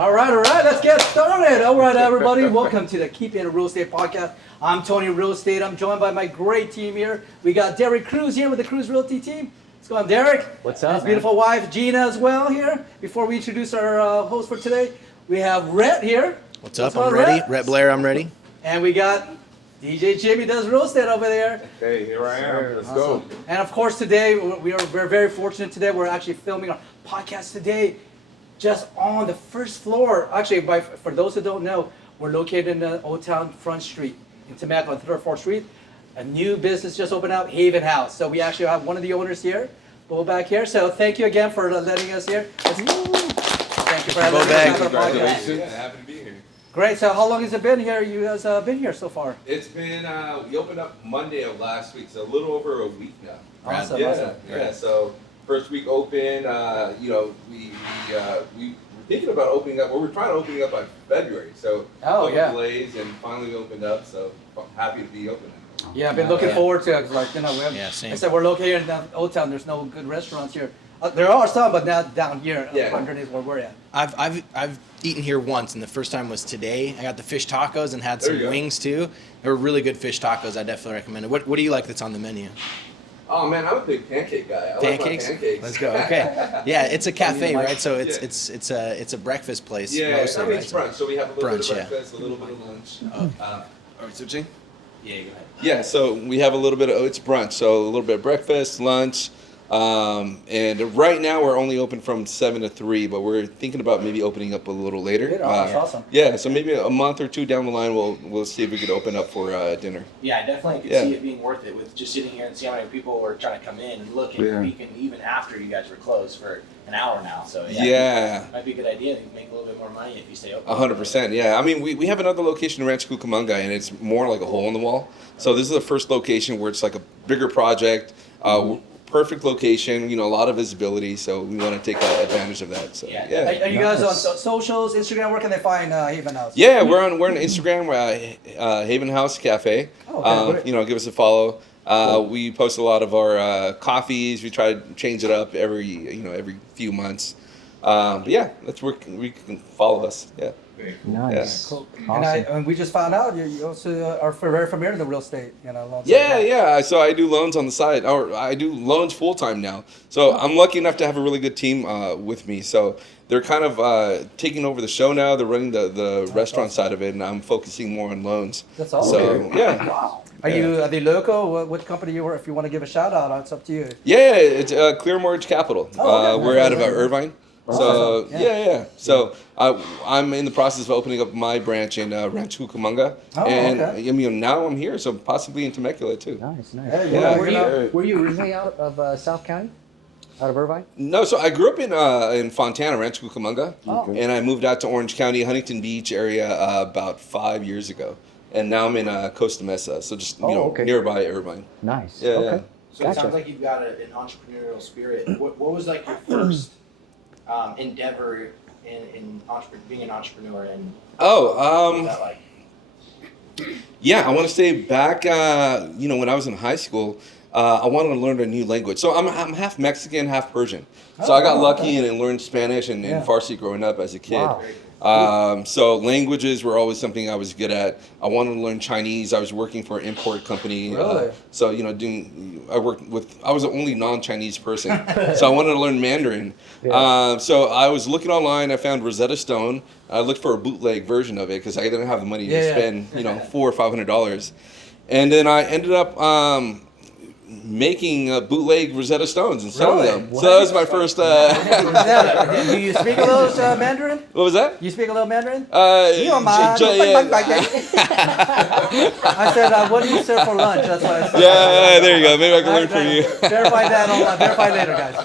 All right, let's get started. All right, everybody, welcome to the Keep In Real Estate Podcast. I'm Tony Real Estate. I'm joined by my great team here. We got Derek Cruz here with the Cruz Realty team. Let's go on, Derek. What's up, His beautiful wife, Gina, as well here. Before we introduce our host for today, we have Rhett here. What's up? I'm ready. Rhett Blair, I'm ready. And we got DJ Jimmy does real estate over there. Hey, here I am. Let's go. And of course, today we're very fortunate. Today we're actually filming our podcast today, just on the first floor. Actually, for those who don't know, we're located in the Old Town Front Street in Temecula, 3rd or 4th Street. A new business just opened up, HavenHaus. So we actually have one of the owners here, Bo back here. So thank you again for letting us here. Thank you for having us. Congratulations. Yeah, happy to be here. Great. So how long has it been here? You guys been here so far? It's been, we opened up Monday of last week, so a little over a week now. Awesome. Yeah. So first week open, we were thinking about opening up, we're trying to open up by February. So delays, and finally we opened up, so happy to be open. Yeah, I've been looking forward to it. 'Cause like, same. I said we're located in Old Town. There's no good restaurants here. There are some, but not down here underneath where we're at. I've eaten here once, and the first time was today. I got the fish tacos and had some wings too. They were really good fish tacos. I definitely recommend it. What do you like that's on the menu? Oh man, I'm a big pancake guy. Pancakes? Like my pancakes. Let's go. Okay. Yeah, it's a cafe, right? So it's a breakfast place. Yeah, mostly, I mean, it's brunch. So we have a little bit of breakfast, a little bit of lunch. Are we switching? Yeah, go ahead. Yeah, so we have a little bit of it's brunch, so a little bit of breakfast, lunch, and right now we're only open from 7 to 3, but we're thinking about maybe opening up a little later. That's awesome. Yeah, so maybe a month or two down the line, we'll see if we could open up for dinner. Yeah, I definitely could see it being worth it with just sitting here and see how many people were trying to come in and look and peek, and even after you guys were closed for an hour now. So might be a good idea to make a little bit more money if you stay open. 100%. Yeah, I mean we have another location in Rancho Cucamonga, and it's more like a hole in the wall. So this is the first location where it's like a bigger project. Perfect location, a lot of visibility, so we want to take advantage of that. So Are you guys on socials, Instagram? Where can they find HavenHaus? Yeah, we're on Instagram. We're HavenHaus Cafe. Give us a follow. We post a lot of our coffees. We try to change it up every few months. But yeah, that's where we can follow us. Yeah. Nice. Cool. Awesome. And we just found out you also are very familiar with the real estate, loans. Yeah. So I do loans on the side, or I do loans full time now. So I'm lucky enough to have a really good team with me. So they're kind of taking over the show now. They're running the restaurant side of it, and I'm focusing more on loans. That's awesome. So yeah. Wow. Are they local? What company you were? If you want to give a shout out, it's up to you. Yeah, it's Clear Mortgage Capital. We're out of Irvine. So So I'm in the process of opening up my branch in Rancho Cucamonga, and now I'm here, so possibly in Temecula too. Nice. Hey, Were you originally out of South County, out of Irvine? No, so I grew up in Fontana, Rancho Cucamonga, and I moved out to Orange County, Huntington Beach area about 5 years ago, and now I'm in Costa Mesa, so just nearby Irvine. Nice. Yeah. Okay. So it sounds like you've got an entrepreneurial spirit. What was like your first endeavor in being an entrepreneur, and what was that like? Yeah, I want to say back, when I was in high school, I wanted to learn a new language. So I'm half Mexican, half Persian. So I got lucky and learned Spanish and Farsi growing up as a kid. Wow. So languages were always something I was good at. I wanted to learn Chinese. I was working for an import company. Really? So I was the only non-Chinese person. So I wanted to learn Mandarin. So I was looking online. I found Rosetta Stone. I looked for a bootleg version of it because I didn't have the money to spend, $400 or $500. And then I ended up making bootleg Rosetta Stones and selling them. So that was my first. Do you speak a little Mandarin? What was that? You speak a little Mandarin? I said, what do you serve for lunch? That's what I said. Yeah, there you go. Maybe I can learn from you. Verify that. Verify later, guys.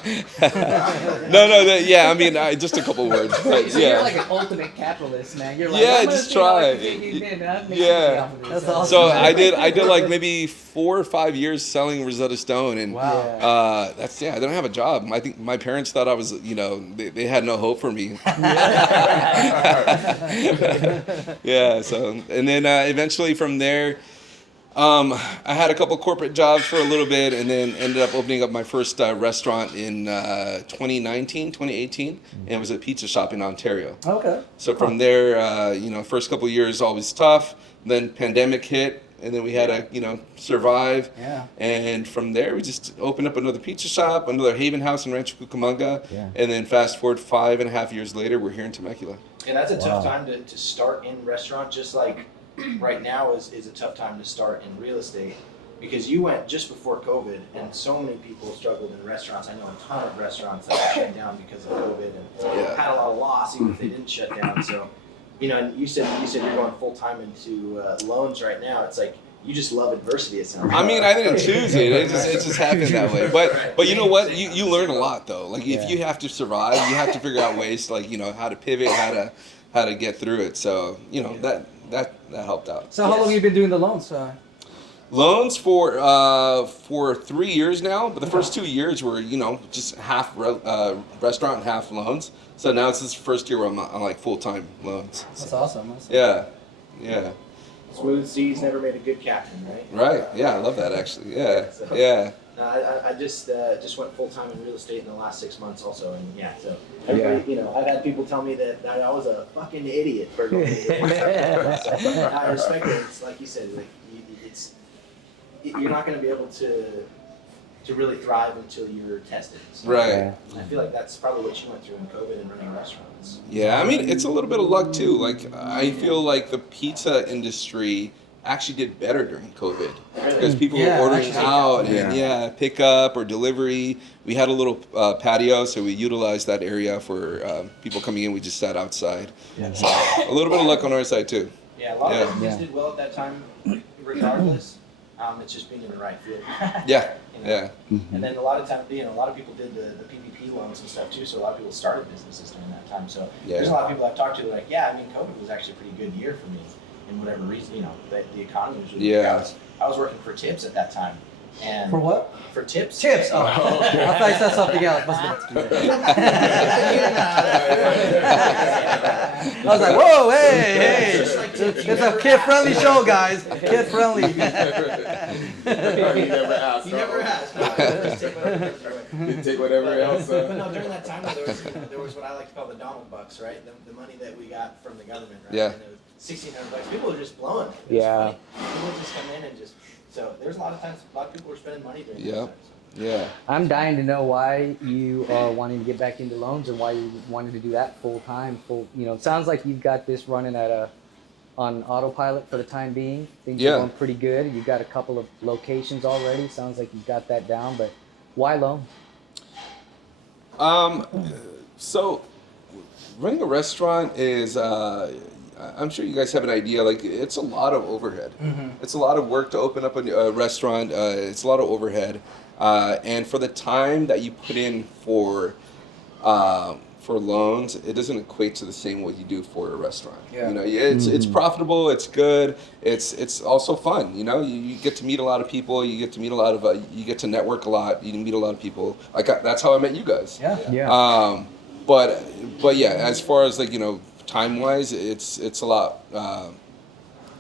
No. Just a couple words. But, So you're like an ultimate capitalist, man. You're like, just try. That's awesome. So I did like maybe 4 or 5 years selling Rosetta Stone, and I don't have a job. I think my parents thought I was, they had no hope for me. So and then eventually from there, I had a couple corporate jobs for a little bit, and then ended up opening up my first restaurant in 2018, and it was a pizza shop in Ontario. Okay. So from there, first couple of years always tough. Then pandemic hit, and then we had to, survive. Yeah. And from there, we just opened up another pizza shop, another HavenHaus in Rancho Cucamonga, and then fast forward 5.5 years later, we're here in Temecula. And that's a tough time to start in restaurant, just like right now is a tough time to start in real estate, because you went just before COVID and so many people struggled in restaurants. I know a ton of restaurants that shut down because of COVID and had a lot of loss even if they didn't shut down. So, and you said you're going full time into loans right now. It's like you just love adversity. It sounds like. I mean, I didn't choose it. It just happened that way. But you know what? You learn a lot though. Like if you have to survive, you have to figure out ways to how to pivot, how to get through it. So that helped out. So how long have you been doing the loans? Loans for 3 years now, but the first 2 years were just half restaurant, half loans. So now it's this first year where I'm like full time loans. That's awesome. Yeah. Smooth seas never made a good captain, right? Right. Yeah, I love that actually. Yeah. So, Yeah. I just went full time in real estate in the last 6 months also, and so everybody, I've had people tell me that I was a fucking idiot for going into real estate. So I respect it. It's like you said, you're not going to be able to really thrive until you're tested. So Right. I feel like that's probably what you went through in COVID and running restaurants. Yeah, I mean, it's a little bit of luck too. Like, I feel like the pizza industry actually did better during COVID because people were ordering out and pick up or delivery. We had a little patio, so we utilized that area for people coming in. We just sat outside. Yeah. So a little bit of luck on our side too. Yeah, a lot of businesses did well at that time, regardless. It's just being in the right field. Yeah. Yeah. And then a lot of time, a lot of people did the PPP loans and stuff too. So a lot of people started businesses during that time. So there's a lot of people I've talked to like, COVID was actually a pretty good year for me. In whatever reason, the economy was really good. I was working for tips at that time. And for what? For tips. Tips. Oh, I thought you said something else. Must have been. I was like, whoa, hey. It's a kid-friendly show, guys. Kid-friendly. You never asked. You never asked. You take whatever else. But no, during that time, there was what I like to call the Donald bucks, right? The money that we got from the government, right? Yeah. And it was $1,600. People were just blowing. Yeah. People would just come in and just. So there's a lot of times, a lot of people were spending money during that time. So. Yeah. I'm dying to know why you are wanting to get back into loans and why you wanted to do that full time. It sounds like you've got this running on autopilot for the time being. Things are going pretty good. You've got a couple of locations already. Sounds like you've got that down, but why loan? So running a restaurant is, I'm sure you guys have an idea, like it's a lot of overhead. Mm-hmm. It's a lot of work to open up a restaurant. It's a lot of overhead. And for the time that you put in for loans, it doesn't equate to the same what you do for a restaurant. Yeah. It's profitable, it's good, it's also fun. You get to meet a lot of people, you get to meet a lot of you get to network a lot, you meet a lot of people. That's how I met you guys. Yeah. But yeah, as far as time wise, it's a lot.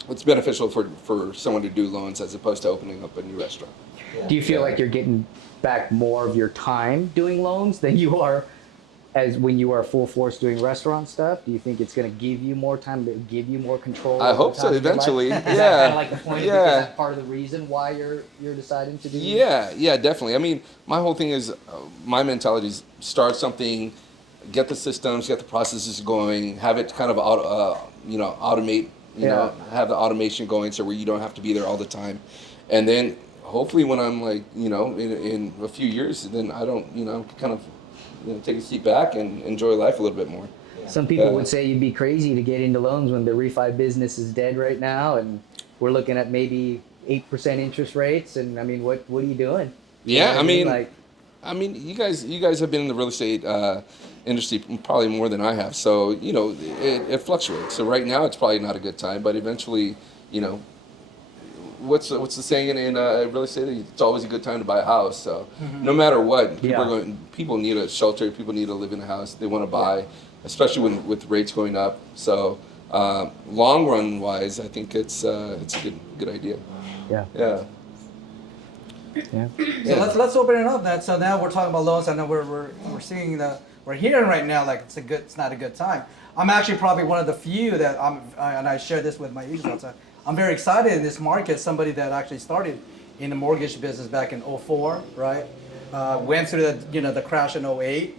It's beneficial for someone to do loans as opposed to opening up a new restaurant. Do you feel like you're getting back more of your time doing loans than you are as when you are full force doing restaurant stuff? Do you think it's going to give you more time, to give you more control? I hope so eventually. Is that kind of like the point? Is that part of the reason why you're deciding to do? Yeah, definitely. I mean, my whole thing is my mentality is start something, get the systems, get the processes going, have it kind of automate. Have the automation going so where you don't have to be there all the time, and then hopefully when I'm in a few years, then I don't kind of take a seat back and enjoy life a little bit more. Some people would say you'd be crazy to get into loans when the refi business is dead right now, and we're looking at maybe 8% interest rates. And I mean, what are you doing? Yeah, I mean, you guys have been in the real estate industry probably more than I have, so it fluctuates. So right now it's probably not a good time, but eventually, what's the saying in real estate? It's always a good time to buy a house. So no matter what, people need a shelter. People need to live in a house. They want to buy, especially with rates going up. So long run wise, I think it's a good idea. Yeah. Yeah. Yeah. So let's open it up then. So now we're talking about loans. I know we're seeing we're hearing right now like it's not a good time. I'm actually probably one of the few that and I share this with my agents. I'm very excited in this market. Somebody that actually started in the mortgage business back in '04, right? Went through the crash in '08.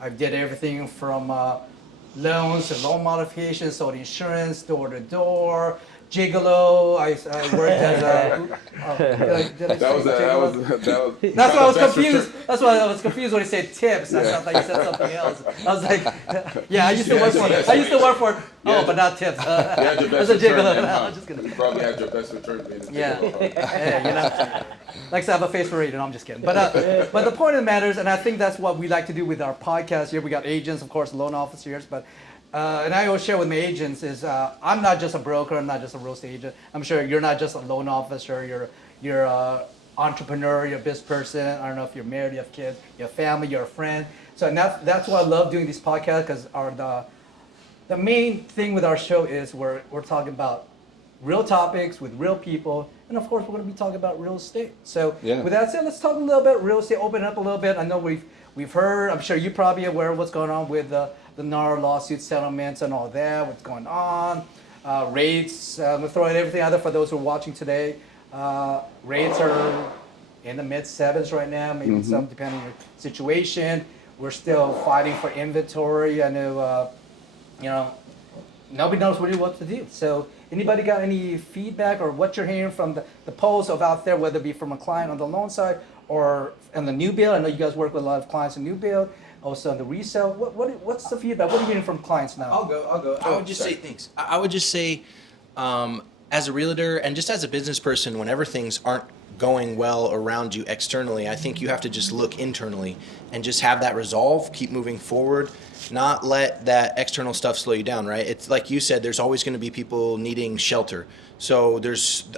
I did everything from loans to loan modifications, sold insurance, door to door. Gigolo. I worked as a. That was That's why I was confused. That's why I was confused when he said tips. I thought like he said something else. I was like, yeah, I used to work for. Oh, but not tips. You had your As best a return. gigolo. And, I'm just kidding. You probably had your best return being a Yeah. gigolo. Yeah, likes to have a face for radio. No, I'm just kidding. But the point of the matter is, and I think that's what we like to do with our podcast here. We got agents, of course, loan officers, but. And I always share with my agents is I'm not just a broker, I'm not just a real estate agent. I'm sure you're not just a loan officer, you're an entrepreneur, you're a business person. I don't know if you're married, you have kids, you have family, you're a friend. So and that's why I love doing these podcasts because the main thing with our show is we're talking about real topics with real people, and of course we're going to be talking about real estate. So with that said, let's talk a little bit real estate. Open it up a little bit. I know we've heard. I'm sure you're probably aware of what's going on with the NAR lawsuit settlements and all that. What's going on? Rates. We're throwing everything out there for those who are watching today. Rates are in the mid sevens right now. Maybe some depending on your situation. We're still fighting for inventory. I know. Nobody knows really what to do. So anybody got any feedback or what you're hearing from the polls of out there, whether it be from a client on the loan side or on the new build? I know you guys work with a lot of clients in new build, also on the resale. What's the feedback? What are you hearing from clients now? I'll go. I would just say things. I would just say, as a realtor and just as a business person, whenever things aren't going well around you externally, I think you have to just look internally and just have that resolve, keep moving forward, not let that external stuff slow you down, right? It's like you said, there's always going to be people needing shelter. So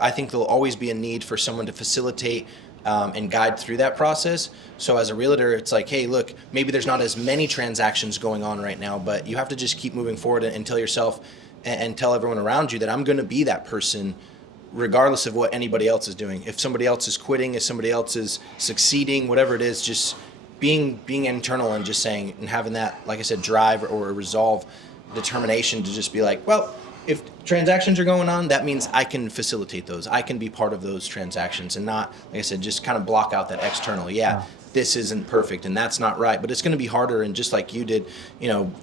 I think there'll always be a need for someone to facilitate and guide through that process. So as a realtor, it's like, hey, look, maybe there's not as many transactions going on right now, but you have to just keep moving forward and tell yourself and tell everyone around you that I'm going to be that person regardless of what anybody else is doing. If somebody else is quitting, if somebody else is succeeding, whatever it is, just being internal and just saying and having that, like I said, drive or resolve, determination to just be like, well, if transactions are going on, that means I can facilitate those. I can be part of those transactions and not, like I said, just kind of block out that external. Yeah, this isn't perfect and that's not right, but it's going to be harder. And just like you did,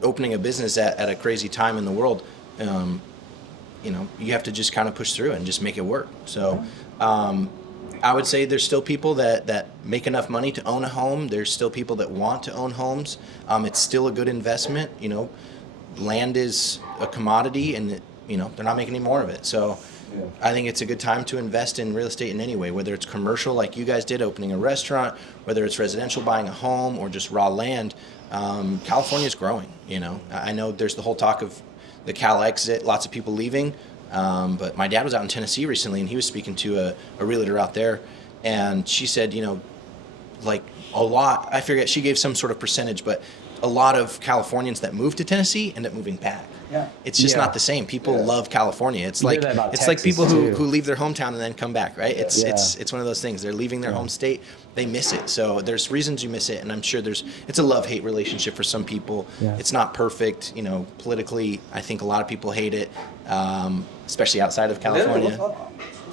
opening a business at a crazy time in the world, you have to just kind of push through and just make it work. So I would say there's still people that make enough money to own a home. There's still people that want to own homes. It's still a good investment. Land is a commodity and they're not making any more of it. So I think it's a good time to invest in real estate in any way, whether it's commercial like you guys did, opening a restaurant, whether it's residential, buying a home, or just raw land. California's growing. I know there's the whole talk of the Cal exit, lots of people leaving. But my dad was out in Tennessee recently, and he was speaking to a realtor out there, and she said, like a lot, I forget, she gave some sort of percentage, but a lot of Californians that move to Tennessee end up moving back. Yeah. It's just not the same. People love California. It's like people who leave their hometown and then come back, right? It's one of those things. They're leaving their home state, they miss it. So there's reasons you miss it, and I'm sure it's a love-hate relationship for some people. Yeah. It's not perfect, politically. I think a lot of people hate it, especially outside of California.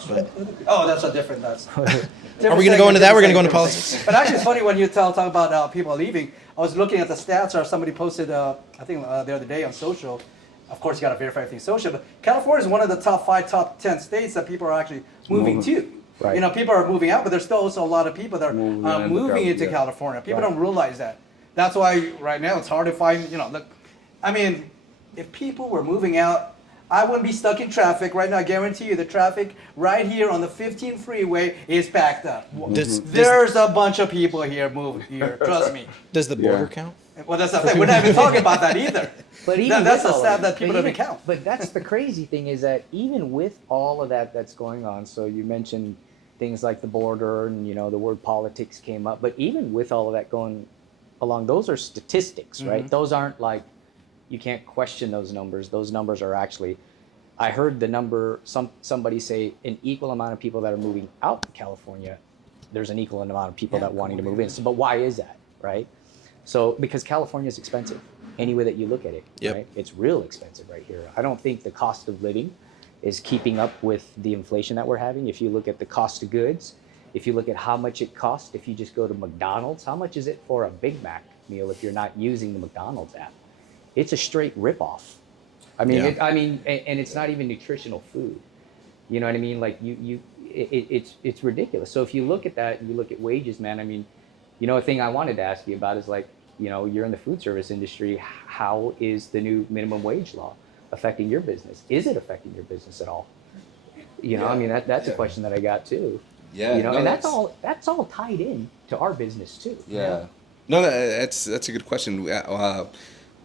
That's a different. Are we going to go into that? We're going to go into politics. But actually, it's funny when you talk about people leaving. I was looking at the stats, or somebody posted, I think the other day on social. Of course, you got to verify everything social, but California is one of the top 5, top 10 states that people are actually moving to. Right. People are moving out, but there's still also a lot of people that are moving into California. People don't realize that. That's why right now it's hard to find, look, if people were moving out, I wouldn't be stuck in traffic right now. I guarantee you the traffic right here on the 15 freeway is backed up. There's a bunch of people here moving here, trust me. Does the border count? Well, that's the thing. We're not even talking about that either. But even that's the stat that people don't even count. But that's the crazy thing is that even with all of that's going on, so you mentioned things like the border and, the word politics came up, but even with all of that going along, those are statistics, right? Those aren't like, you can't question those numbers. Those numbers are actually I heard the number, somebody say an equal amount of people that are moving out to California, there's an equal amount of people that wanting to move in. So, but why is that, right? So because California is expensive, any way that you look at it, Yep. right? It's real expensive right here. I don't think the cost of living is keeping up with the inflation that we're having. If you look at the cost of goods, if you look at how much it costs, if you just go to McDonald's, how much is it for a Big Mac meal if you're not using the McDonald's app? It's a straight ripoff. I mean, Yeah. and it's not even nutritional food. You know what I mean? Like it's ridiculous. So if you look at that, you look at wages, man. I mean, you know, a thing I wanted to ask you about is like, you know, you're in the food service industry. How is the new minimum wage law affecting your business? Is it affecting your business at all? You know, I mean, that's a question that I got too. Yeah, You know, no, and that's all tied in to our business too. Yeah. No, that's a good question.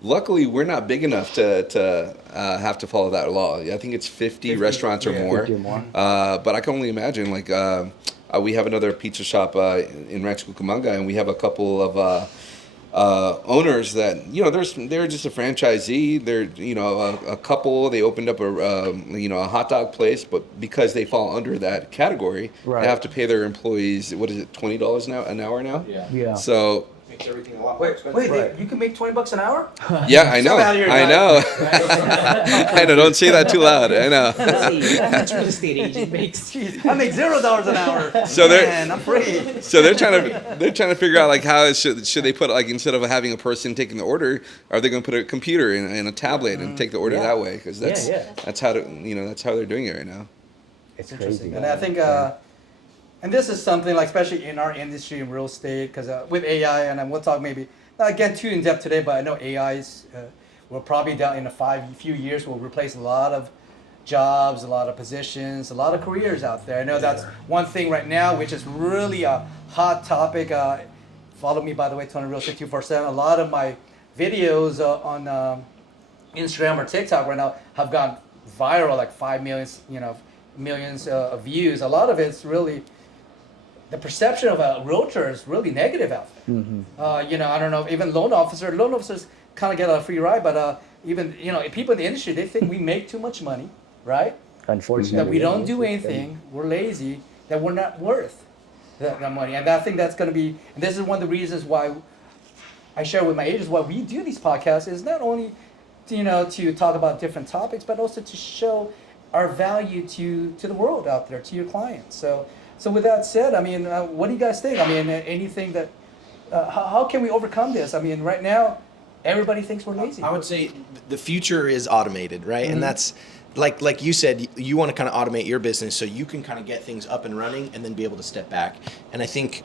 Luckily, we're not big enough to have to follow that law. I think it's 50 restaurants or more. 50 or more. But I can only imagine, like, we have another pizza shop in Rancho Cucamonga, and we have a couple of owners that, you know, they're just a franchisee. They're, you know, a couple. They opened up a hot dog place, but because they fall under that category, Right. they have to pay their employees. What is it, $20 an hour now? Yeah. Yeah. So Makes everything a lot more Wait, expensive. wait, you can make $20 an hour? yeah, I know. Step out of here, I guys. know. I know. Don't say that too loud. I know. That's real estate agent makes. Jeez, I make $0 an hour. So they're- Man, I'm free. So they're trying to figure out like how should they put, like, instead of having a person taking the order, are they going to put a computer in a tablet and take the order that way? Because that's how that's how they're doing it right now. It's Interesting. crazy. And I think, and this is something like, especially in our industry in real estate, because with AI, and then we'll talk maybe not again too in depth today, but I know AI's will probably down in a few years will replace a lot of jobs, a lot of positions, a lot of careers out there. I know that's one thing right now, which is really a hot topic. Follow me, by the way, Tony Real Estate 247. A lot of my videos on Instagram or TikTok right now have gone viral, like 5 million, millions of views. A lot of it's really the perception of a realtor is really negative out there. I don't know, even loan officers kind of get a free ride, but even people in the industry, they think we make too much money, right? Unfortunately, That we don't do anything, we're lazy, that we're not worth that money. And I think that's going to be, and this is one of the reasons why I share with my agents why we do these podcasts is not only to talk about different topics, but also to show our value to the world out there, to your clients. So with that said, I mean, what do you guys think? I mean, anything that, how can we overcome this? I mean, right now, everybody thinks we're lazy. I would say the future is automated, right? And that's like you said, you want to kind of automate your business so you can kind of get things up and running and then be able to step back. And I think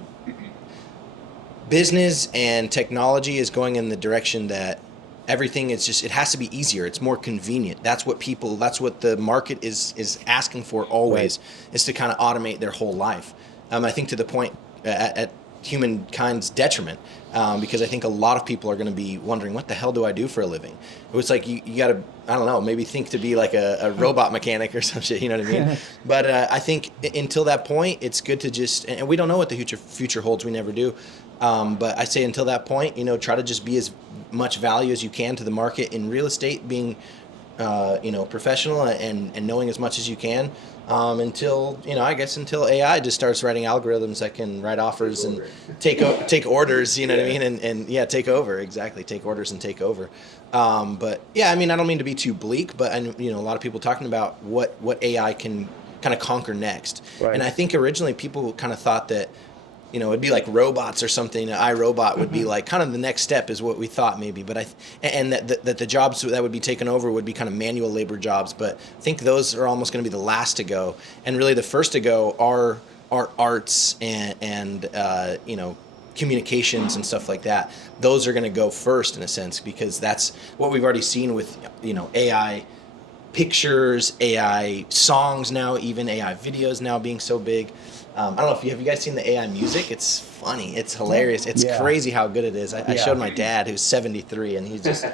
business and technology is going in the direction that everything is just, it has to be easier. It's more convenient. That's what the market is asking for always, is to kind of automate their whole life. I think to the point at humankind's detriment, because I think a lot of people are going to be wondering, what the hell do I do for a living? It's like you got to, I don't know, maybe think to be like a robot mechanic or some shit, you know what I mean? But I think until that point, it's good to just, and we don't know what the future holds, we never do. But I say until that point, try to just be as much value as you can to the market in real estate, being, professional and knowing as much as you can, until AI just starts writing algorithms that can write offers and take orders, you know what I mean? And take over, exactly. Take orders and take over. But yeah, I mean, I don't mean to be too bleak, but a lot of people talking about what AI can kind of conquer next. Right. And I think originally people kind of thought that, it'd be like robots or something. iRobot would be like kind of the next step is what we thought maybe. But that the jobs that would be taken over would be kind of manual labor jobs. But I think those are almost going to be the last to go. And really the first to go are arts and communications and stuff like that. Those are going to go first in a sense, because that's what we've already seen with, AI pictures, AI songs now, even AI videos now being so big. I don't know have you guys seen the AI music? It's funny. It's hilarious. It's crazy how good it is. I showed my dad, who's 73, and he's just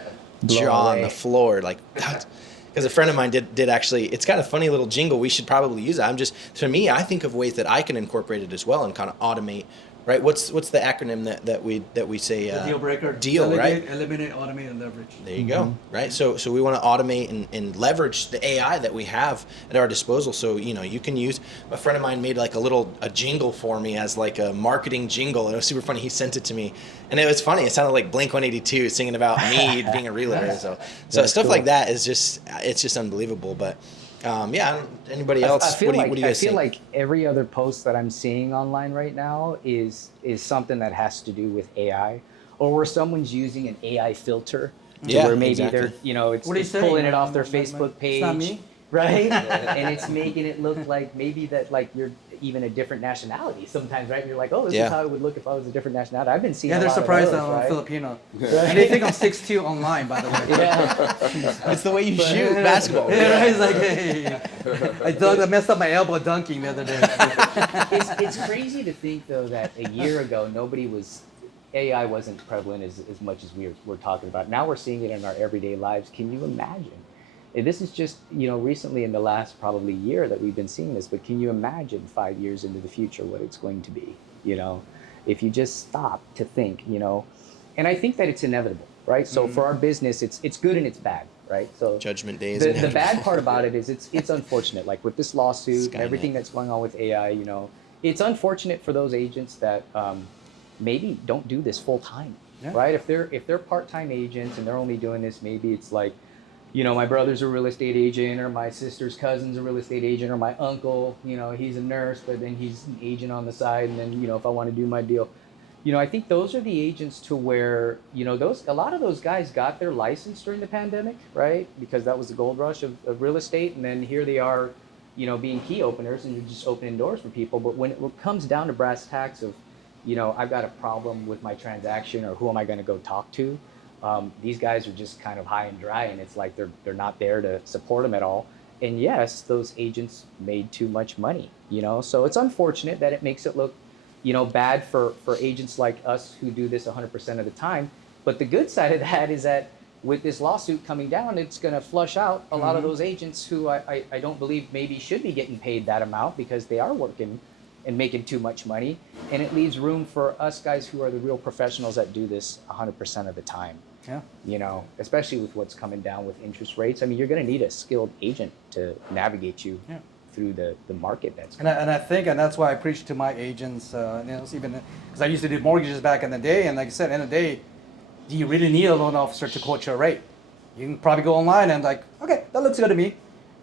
jaw on the floor. Like, because a friend of mine did actually, it's got a funny little jingle. We should probably use it. To me, I think of ways that I can incorporate it as well and kind of automate right? What's the acronym that we say? The deal breaker. Deal, Delegate, right? Eliminate, automate, and leverage. There you go, right? So we want to automate and leverage the AI that we have at our disposal. So, you can use, a friend of mine made like a jingle for me as like a marketing jingle. It was super funny. He sent it to me and it was funny. It sounded like Blink-182 singing about me being a realtor. So stuff cool. like that is it's just unbelievable. But anybody else? I feel what do like, you guys I feel think? like every other post that I'm seeing online right now is something that has to do with AI, or where someone's using an AI filter to Yeah, where maybe exactly. they're, it's, What are you it's saying? pulling it off their My- Facebook page. It's not me. Right? And it's making it look like maybe that like you're even a different nationality sometimes, right? And you're like, oh, this Yeah. is how it would look if I was a different nationality. I've been seeing Yeah, a they're lot of surprised those, that I'm right? Filipino. And they think I'm 6'2" online, by the way. Yeah. It's the way you shoot basketball. Yeah, right. It's like, hey. I messed up my elbow dunking the other day. It's crazy to think though that a year ago AI wasn't prevalent as much as we're talking about. Now we're seeing it in our everyday lives. Can you imagine? And this is just, recently in the last probably year that we've been seeing this, but can you imagine 5 years into the future what it's going to be? If you just stop to think, and I think that it's inevitable, right? So for our business, it's good and it's bad, right? So Judgment Day is the inevitable. bad part about it is it's unfortunate. Like with this lawsuit, Skynet. everything that's going on with AI, it's unfortunate for those agents that maybe don't do this full time, Yeah. right? If they're part-time agents and they're only doing this, maybe it's like, my brother's a real estate agent, or my sister's cousin's a real estate agent, or my uncle, he's a nurse, but then he's an agent on the side, and then if I want to do my deal. I think those are the agents to where, a lot of those guys got their license during the pandemic, right? Because that was the gold rush of real estate. And then here they are, being key openers and you're just opening doors for people. But when it comes down to brass tacks of, I've got a problem with my transaction, or who am I going to go talk to? These guys are just kind of high and dry, and it's like they're not there to support them at all. And yes, those agents made too much money, so it's unfortunate that it makes it look bad for agents like us who do this 100% of the time. But the good side of that is that with this lawsuit coming down, it's going to flush out a lot of those agents who I don't believe maybe should be getting paid that amount because they are working and making too much money. And it leaves room for us guys who are the real professionals that do this 100% of the time. Yeah. Especially with what's coming down with interest rates. I mean, you're going to need a skilled agent to navigate you through the market that's And I think, and that's why I preach to my agents, even because I used to do mortgages back in the day, and like I said, in the day, do you really need a loan officer to quote your rate? You can probably go online and like, okay, that looks good to me.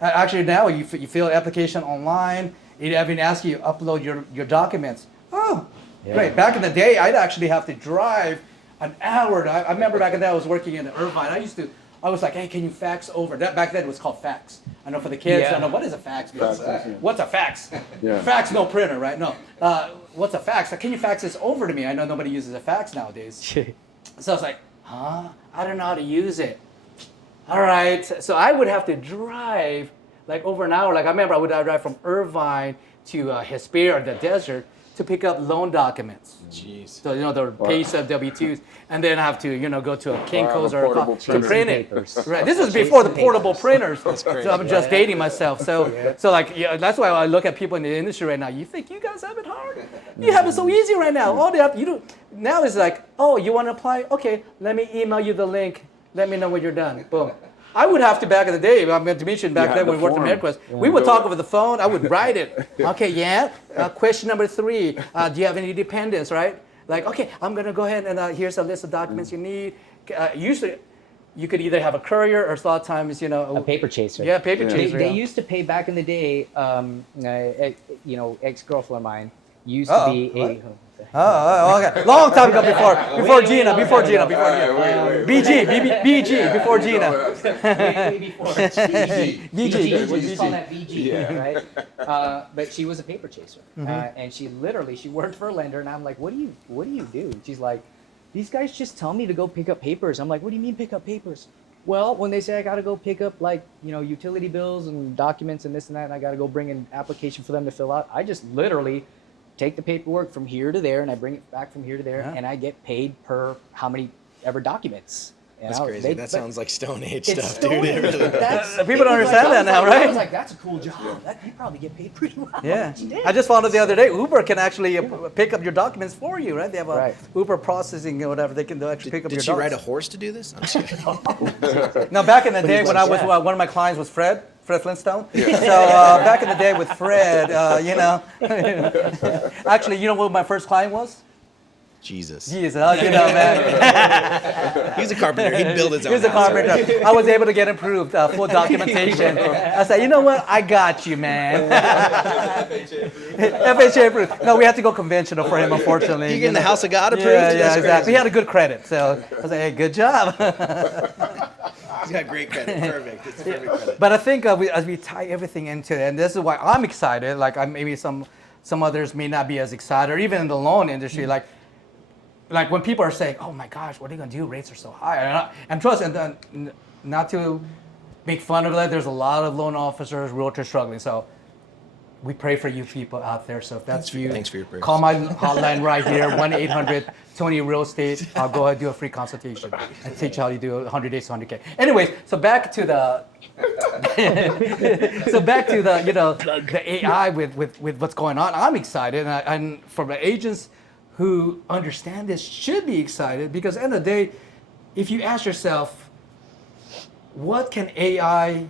Actually, now you fill an application online. It even asks you to upload your documents. Oh, great. Back in the day, I'd actually have to drive an hour. I remember back in the day I was working in Irvine. I was like, hey, can you fax over? That back then it was called fax. I know for the kids, I don't know what is a fax. Fax, yeah. What's a fax? Yeah. Fax, no printer, right? No. What's a fax? Can you fax this over to me? I know nobody uses a fax nowadays. So I was like, I don't know how to use it. All right. So I would have to drive like over an hour. Like I remember I would drive from Irvine to Hesperia, or the desert, to pick up loan documents. Jeez. So the pay stub W-2s, and then I have to go to a Kinko's a or a portable to printer. print it. Papers. Right. This is before the portable printers. great. So I'm just dating myself. So that's why I look at people in the industry right now. You think you guys have it hard? You have it so easy right now. All they have now is like, oh, you want to apply? Okay, let me email you the link. Let me know when you're done. Boom. I would have to back in the day. I'm going to mention back Yeah, then when the we worked in form. MedQuest. We would talk over the phone. I would write it. Okay, yeah. Question number 3. Do you have any dependents, right? Like, okay, I'm going to go ahead and here's a list of documents you need. Usually, you could either have a courier or a lot of times, a paper chaser. Yeah, paper chaser. They yeah. used to pay back in the day. Ex-girlfriend of mine used to be a. Oh, okay. Long time ago before Wait, Gina, wait, before wait, Gina, wait, before wait, Gina. wait. BG, before Gina. Way before. BG. We'll just call that BG, Yeah. right? But she was a paper chaser, and she worked for a lender, and I'm like, what do you do? And she's like, these guys just tell me to go pick up papers. I'm like, what do you mean pick up papers? Well, when they say I got to go pick up utility bills and documents and this and that, and I got to go bring an application for them to fill out, I just literally take the paperwork from here to there, and I bring it back from here to there, and I get paid per how many ever documents. And That's crazy. That sounds like Stone Age it's stuff, Stone dude. It Age. really That's- People don't understand that now, I right? was like, that's a cool job. That, you probably get paid pretty well. Yeah, You did. I just found out the other day, Uber can actually pick up your documents for you, right? They have a Right. Uber processing or whatever. They can actually pick up your Did you ride a docs. horse to do this? I'm just kidding. Now, back in the day he's when like, I was, yeah. one of my clients was Fred Flintstone. So back in the day with Fred, you know, actually, you know what my first client was? Jesus. Jesus, you know, man. He's a carpenter. He'd build his own He's a house. carpenter. I was able to get improved, full documentation. I said, you know what? I got you, man. FHA approved. No, we had to go conventional for him, unfortunately. You getting the House of God approved? Yeah, That's exactly. crazy. He had a good credit, so I was like, hey, good job. He's got great credit. Perfect. It's perfect credit. But I think as we tie everything into it, and this is why I'm excited, like maybe some others may not be as excited, or even in the loan industry, like when people are saying, oh my gosh, what are you going to do? Rates are so high. And trust, and not to make fun of that, there's a lot of loan officers, realtors struggling. So we pray for you people out there. So if that's you, Thanks for your prayers. call my hotline right here, 1-800-Tony Real Estate. I'll go ahead and do a free consultation and teach you how you do 100 days to 100K. Anyways, so back to the you know, the AI with what's going on. I'm excited, and for the agents who understand this should be excited, because at the end of the day, if you ask yourself, what can AI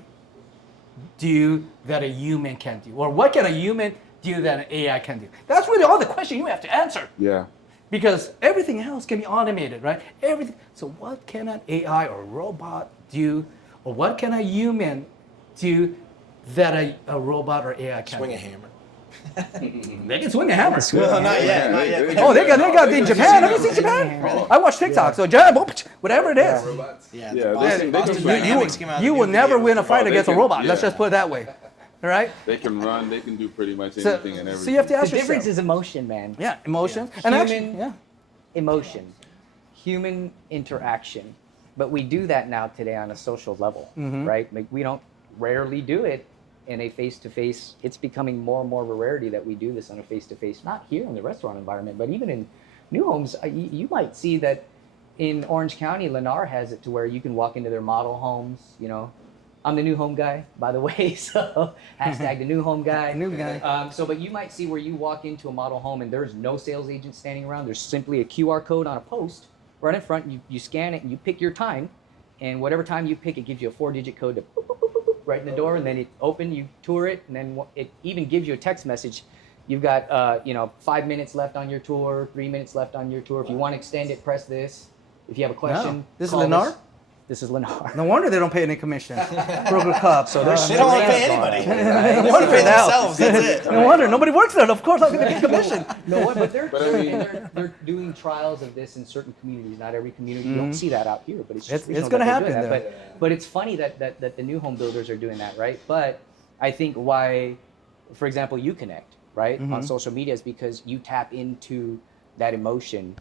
do that a human can't do? Or what can a human do that an AI can do? That's really all the question you have to answer. Yeah. Because everything else can be automated, right? Everything. So what can an AI or robot do, or what can a human do that a robot or AI can't Swing do? a hammer. They can swing a hammer. Well, not yet. Not yet. Oh, they got in Japan. Have you seen Japan? Really? I watch TikTok. So Japan, whatever it is. Robots. Yeah, Yeah, the Boston, they Boston can- Dynamics came out with You a will new never video. win a fight they against a can- robot. Let's yeah. just put it that way. All right? They can run. They can do pretty much So, anything and everything. so you have to The ask difference yourself. is emotion, man. Yeah, emotions. Yeah. And Human- actually, yeah. Emotion, human interaction. But we do that now today on a social level, right? Like we don't rarely do it in a face-to-face. It's becoming more and more of a rarity that we do this on a face-to-face, not here in the restaurant environment, but even in new homes. You might see that in Orange County, Lennar has it to where you can walk into their model homes, you know. I'm the new home guy, by the way, so hashtag the new home guy. New guy. But you might see where you walk into a model home and there's no sales agent standing around. There's simply a QR code on a post right in front. You scan it and you pick your time, and whatever time you pick, it gives you a 4-digit code to boop, boop, boop, boop, right in the door, and then it open, you tour it, and then it even gives you a text message. You've got 5 minutes left on your tour, 3 minutes left on your tour. If you want to extend it, press this. If you have a question, No. This is call Lennar? This is Lennar. No wonder they don't pay any commission. Broker Cup. So there's They don't want to pay anybody. They want to pay themselves. That's it. No wonder nobody works there. Of course, I'm going to get commission. No, but they're But I mean- they're doing trials of this in certain communities. Not every community. You don't see that out here, but it's It's regional gonna that they're doing happen that. But it's funny that the new home builders are doing that, right? But I think why, for example, you connect right on social media is because you tap into that emotion.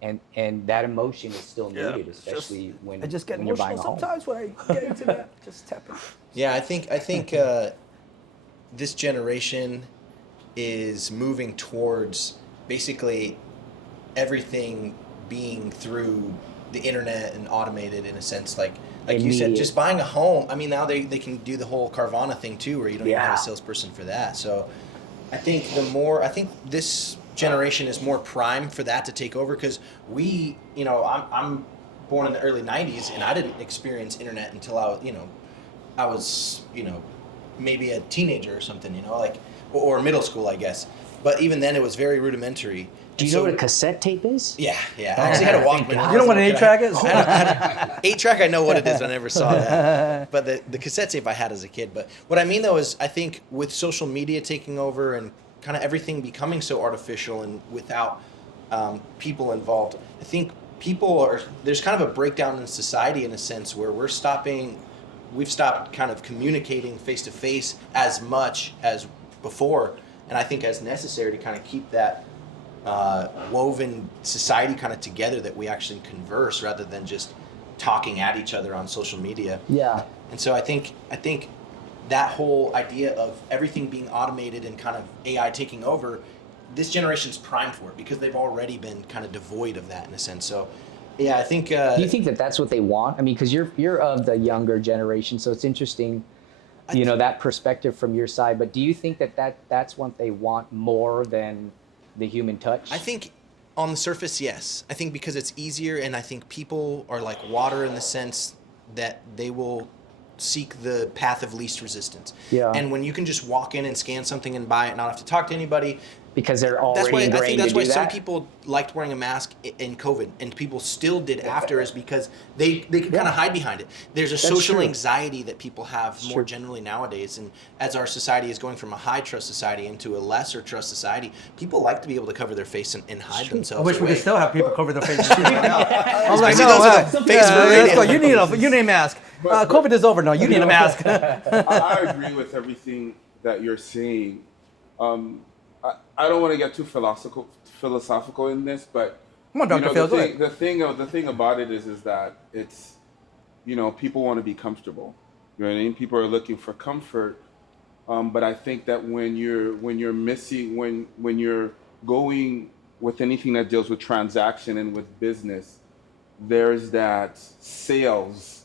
And that emotion is still needed, especially when I just get when you're emotional buying a home. sometimes when I get into that. Just tap it. Yeah, I think this generation is moving towards basically everything being through the internet and automated in a sense. Like you said, Immediate. just buying a home. I mean, now they can do the whole Carvana thing too, where you don't even have Yeah. a salesperson for that. So I think this generation is more primed for that to take over, because I'm born in the early 90s and I didn't experience internet until I was maybe a teenager or something, or middle school, I guess. But even then it was very rudimentary. Do you know what a cassette tape is? Yeah. I actually had a Walkman. You know what an 8-track is? 8-track, I know what it is. I never saw that. But the cassette tape I had as a kid. But what I mean, though, is I think with social media taking over and kind of everything becoming so artificial and without people involved, I think there's kind of a breakdown in society in a sense where we've stopped kind of communicating face-to-face as much as before. And I think as necessary to kind of keep that woven society kind of together, that we actually converse rather than just talking at each other on social media. Yeah. And so I think that whole idea of everything being automated and kind of AI taking over, this generation's primed for it because they've already been kind of devoid of that in a sense. So Yeah, I think. Do you think that that's what they want? I mean, because you're of the younger generation, so it's interesting, that perspective from your side. But do you think that's what they want more than the human touch? I think on the surface, yes. I think because it's easier, and I think people are like water in the sense that they will seek the path of least resistance. Yeah. And when you can just walk in and scan something and buy it, not have to talk to anybody. Because they're already ingrained I think that's to why do some that? people liked wearing a mask in COVID, and people still did after, is because they could kind of hide behind it. There's a social true. anxiety that people have more true. generally nowadays, and as our society is going from a high trust society into a lesser trust society, people like to be able to cover their face and hide I themselves wish we away. could still have people cover their faces right now. I was like, Especially no, those with a face for let's go. radio. You need a mask. COVID is over now. You need a mask. I agree with everything that you're saying. I don't want to get too philosophical in this, but Come on, Dr. Phil, go ahead. the thing about it is that it's, people want to be comfortable. You know what I mean? People are looking for comfort, but I think that when you're going with anything that deals with transaction and with business, there's that sales,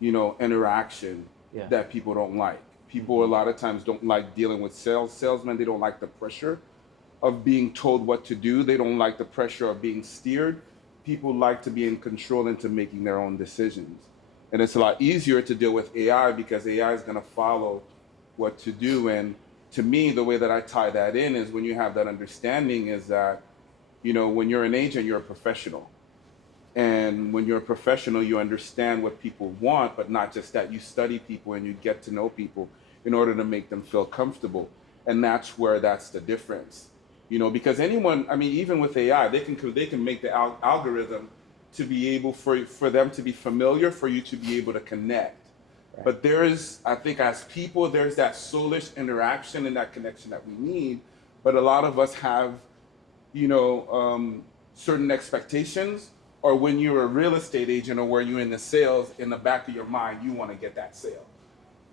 interaction Yeah. that people don't like. People a lot of times don't like dealing with salesmen. They don't like the pressure of being told what to do. They don't like the pressure of being steered. People like to be in control and to making their own decisions. And it's a lot easier to deal with AI because AI is going to follow what to do. And to me, the way that I tie that in is when you have that understanding is that, when you're an agent, you're a professional. And when you're a professional, you understand what people want, but not just that. You study people and you get to know people in order to make them feel comfortable. And that's the difference. Because anyone, even with AI, they can make the algorithm to be able for them to be familiar, for you to be able to connect. Right. But I think as people, there's that soulish interaction and that connection that we need. But a lot of us have, certain expectations, or when you're a real estate agent or where you're in the sales, in the back of your mind, you want to get that sale.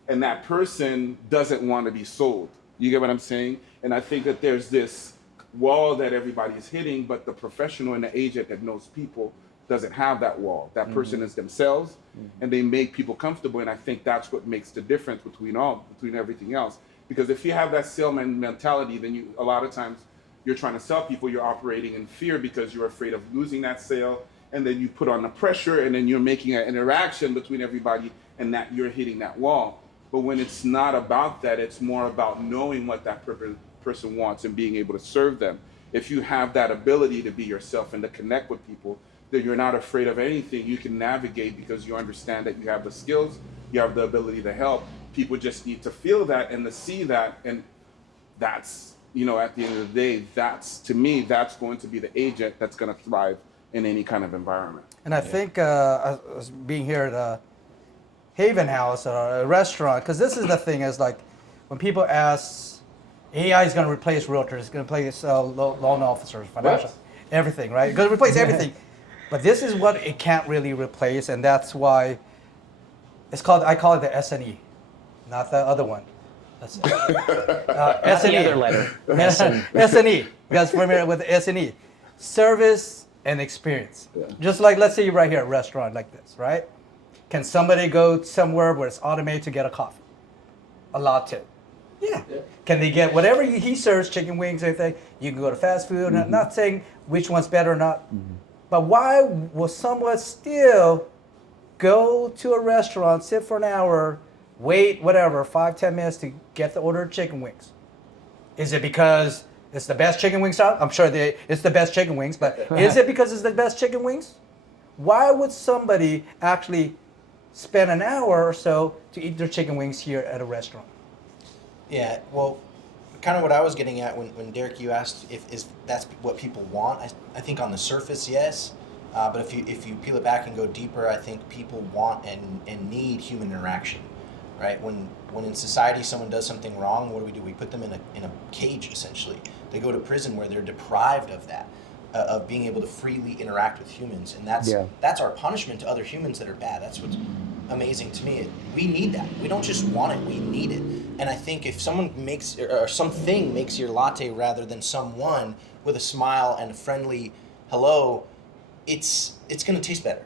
And that person doesn't want to be sold. You get what I'm saying? And I think that there's this wall that everybody's hitting, but the professional and the agent that knows people doesn't have that wall. That person is themselves, and they make people comfortable. And I think that's what makes the difference between everything else. Because if you have that salesman mentality, then a lot of times you're trying to sell people, you're operating in fear because you're afraid of losing that sale. And then you put on the pressure, and then you're making an interaction between everybody, and that you're hitting that wall. But when it's not about that, it's more about knowing what that person wants and being able to serve them. If you have that ability to be yourself and to connect with people, that you're not afraid of anything, you can navigate because you understand that you have the skills, you have the ability to help. People just need to feel that and to see that, and that's, at the end of the day, to me, that's going to be the agent that's going to thrive in any kind of environment. And I think being here at HavenHaus, a restaurant, because this is the thing, is like when people ask, AI is going to replace realtors, it's going to replace loan officers, financial, everything, right? It's going to replace everything. But this is what it can't really replace, and that's why I call it the SNE, not the other one. That's SNE. The other letter. SNE, because familiar with the SNE, service and experience. Yeah. Just like, let's say you're right here at a restaurant like this, right? Can somebody go somewhere where it's automated to get a coffee? A latte? Yeah. Can they get whatever he serves, chicken wings, anything? You can go to fast food. I'm not saying which one's better or not. But why will someone still go to a restaurant, sit for an hour, wait, 5-10 minutes to get the order of chicken wings? Is it because it's the best chicken wings out? I'm sure it's the best chicken wings, but is it because it's the best chicken wings? Why would somebody actually spend an hour or so to eat their chicken wings here at a restaurant? Yeah, well, kind of what I was getting at when Derek, you asked if that's what people want. I think on the surface, yes. But if you peel it back and go deeper, I think people want and need human interaction, right? When in society someone does something wrong, what do? We put them in a cage, essentially. They go to prison where they're deprived of that, of being able to freely interact with humans, and that's our punishment to other humans that are bad. That's what's amazing to me. We need that. We don't just want it; we need it. And I think if someone makes or something makes your latte rather than someone with a smile and a friendly hello, it's going to taste better.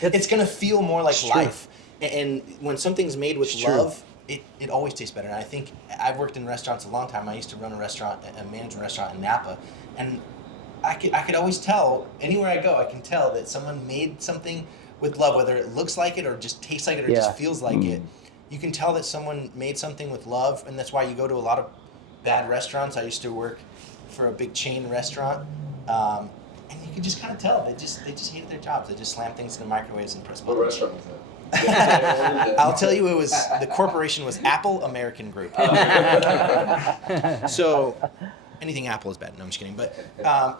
It's going to feel more like life. And when something's made with love, it always tastes better. And I think I've worked in restaurants a long time. I used to run a manage a restaurant in Napa, and I could always tell, anywhere I go, I can tell that someone made something with love, whether it looks like it or just tastes like it or just feels like it. You can tell that someone made something with love, and that's why you go to a lot of bad restaurants. I used to work for a big chain restaurant, and you can just kind of tell they just hated their jobs. They just slammed things in the microwaves and pressed buttons. What restaurant was that? I'll tell you, the corporation was Apple American Group. So anything Apple is bad. No, I'm just kidding. But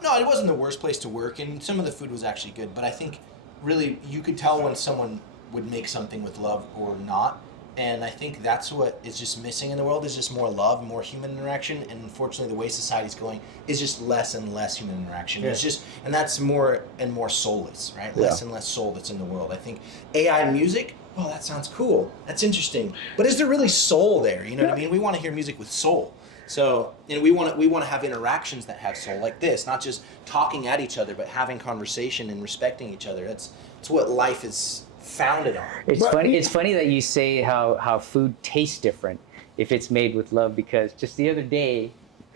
no, it wasn't the worst place to work, and some of the food was actually good. But I think really you could tell when someone would make something with love or not. And I think that's what is just missing in the world, is just more love, more human interaction. And unfortunately, the way society's going is just less and less human interaction. It's just, and that's more and more soulless, right? Less and less soul that's in the world. I think AI music, well, that sounds cool. That's interesting. But is there really soul there? You know what I mean? We want to hear music with soul. So, and we want to have interactions that have soul, like this, not just talking at each other, but having conversation and respecting each other. That's what life is founded on. It's funny that you say how food tastes different if it's made with love, because just the other day,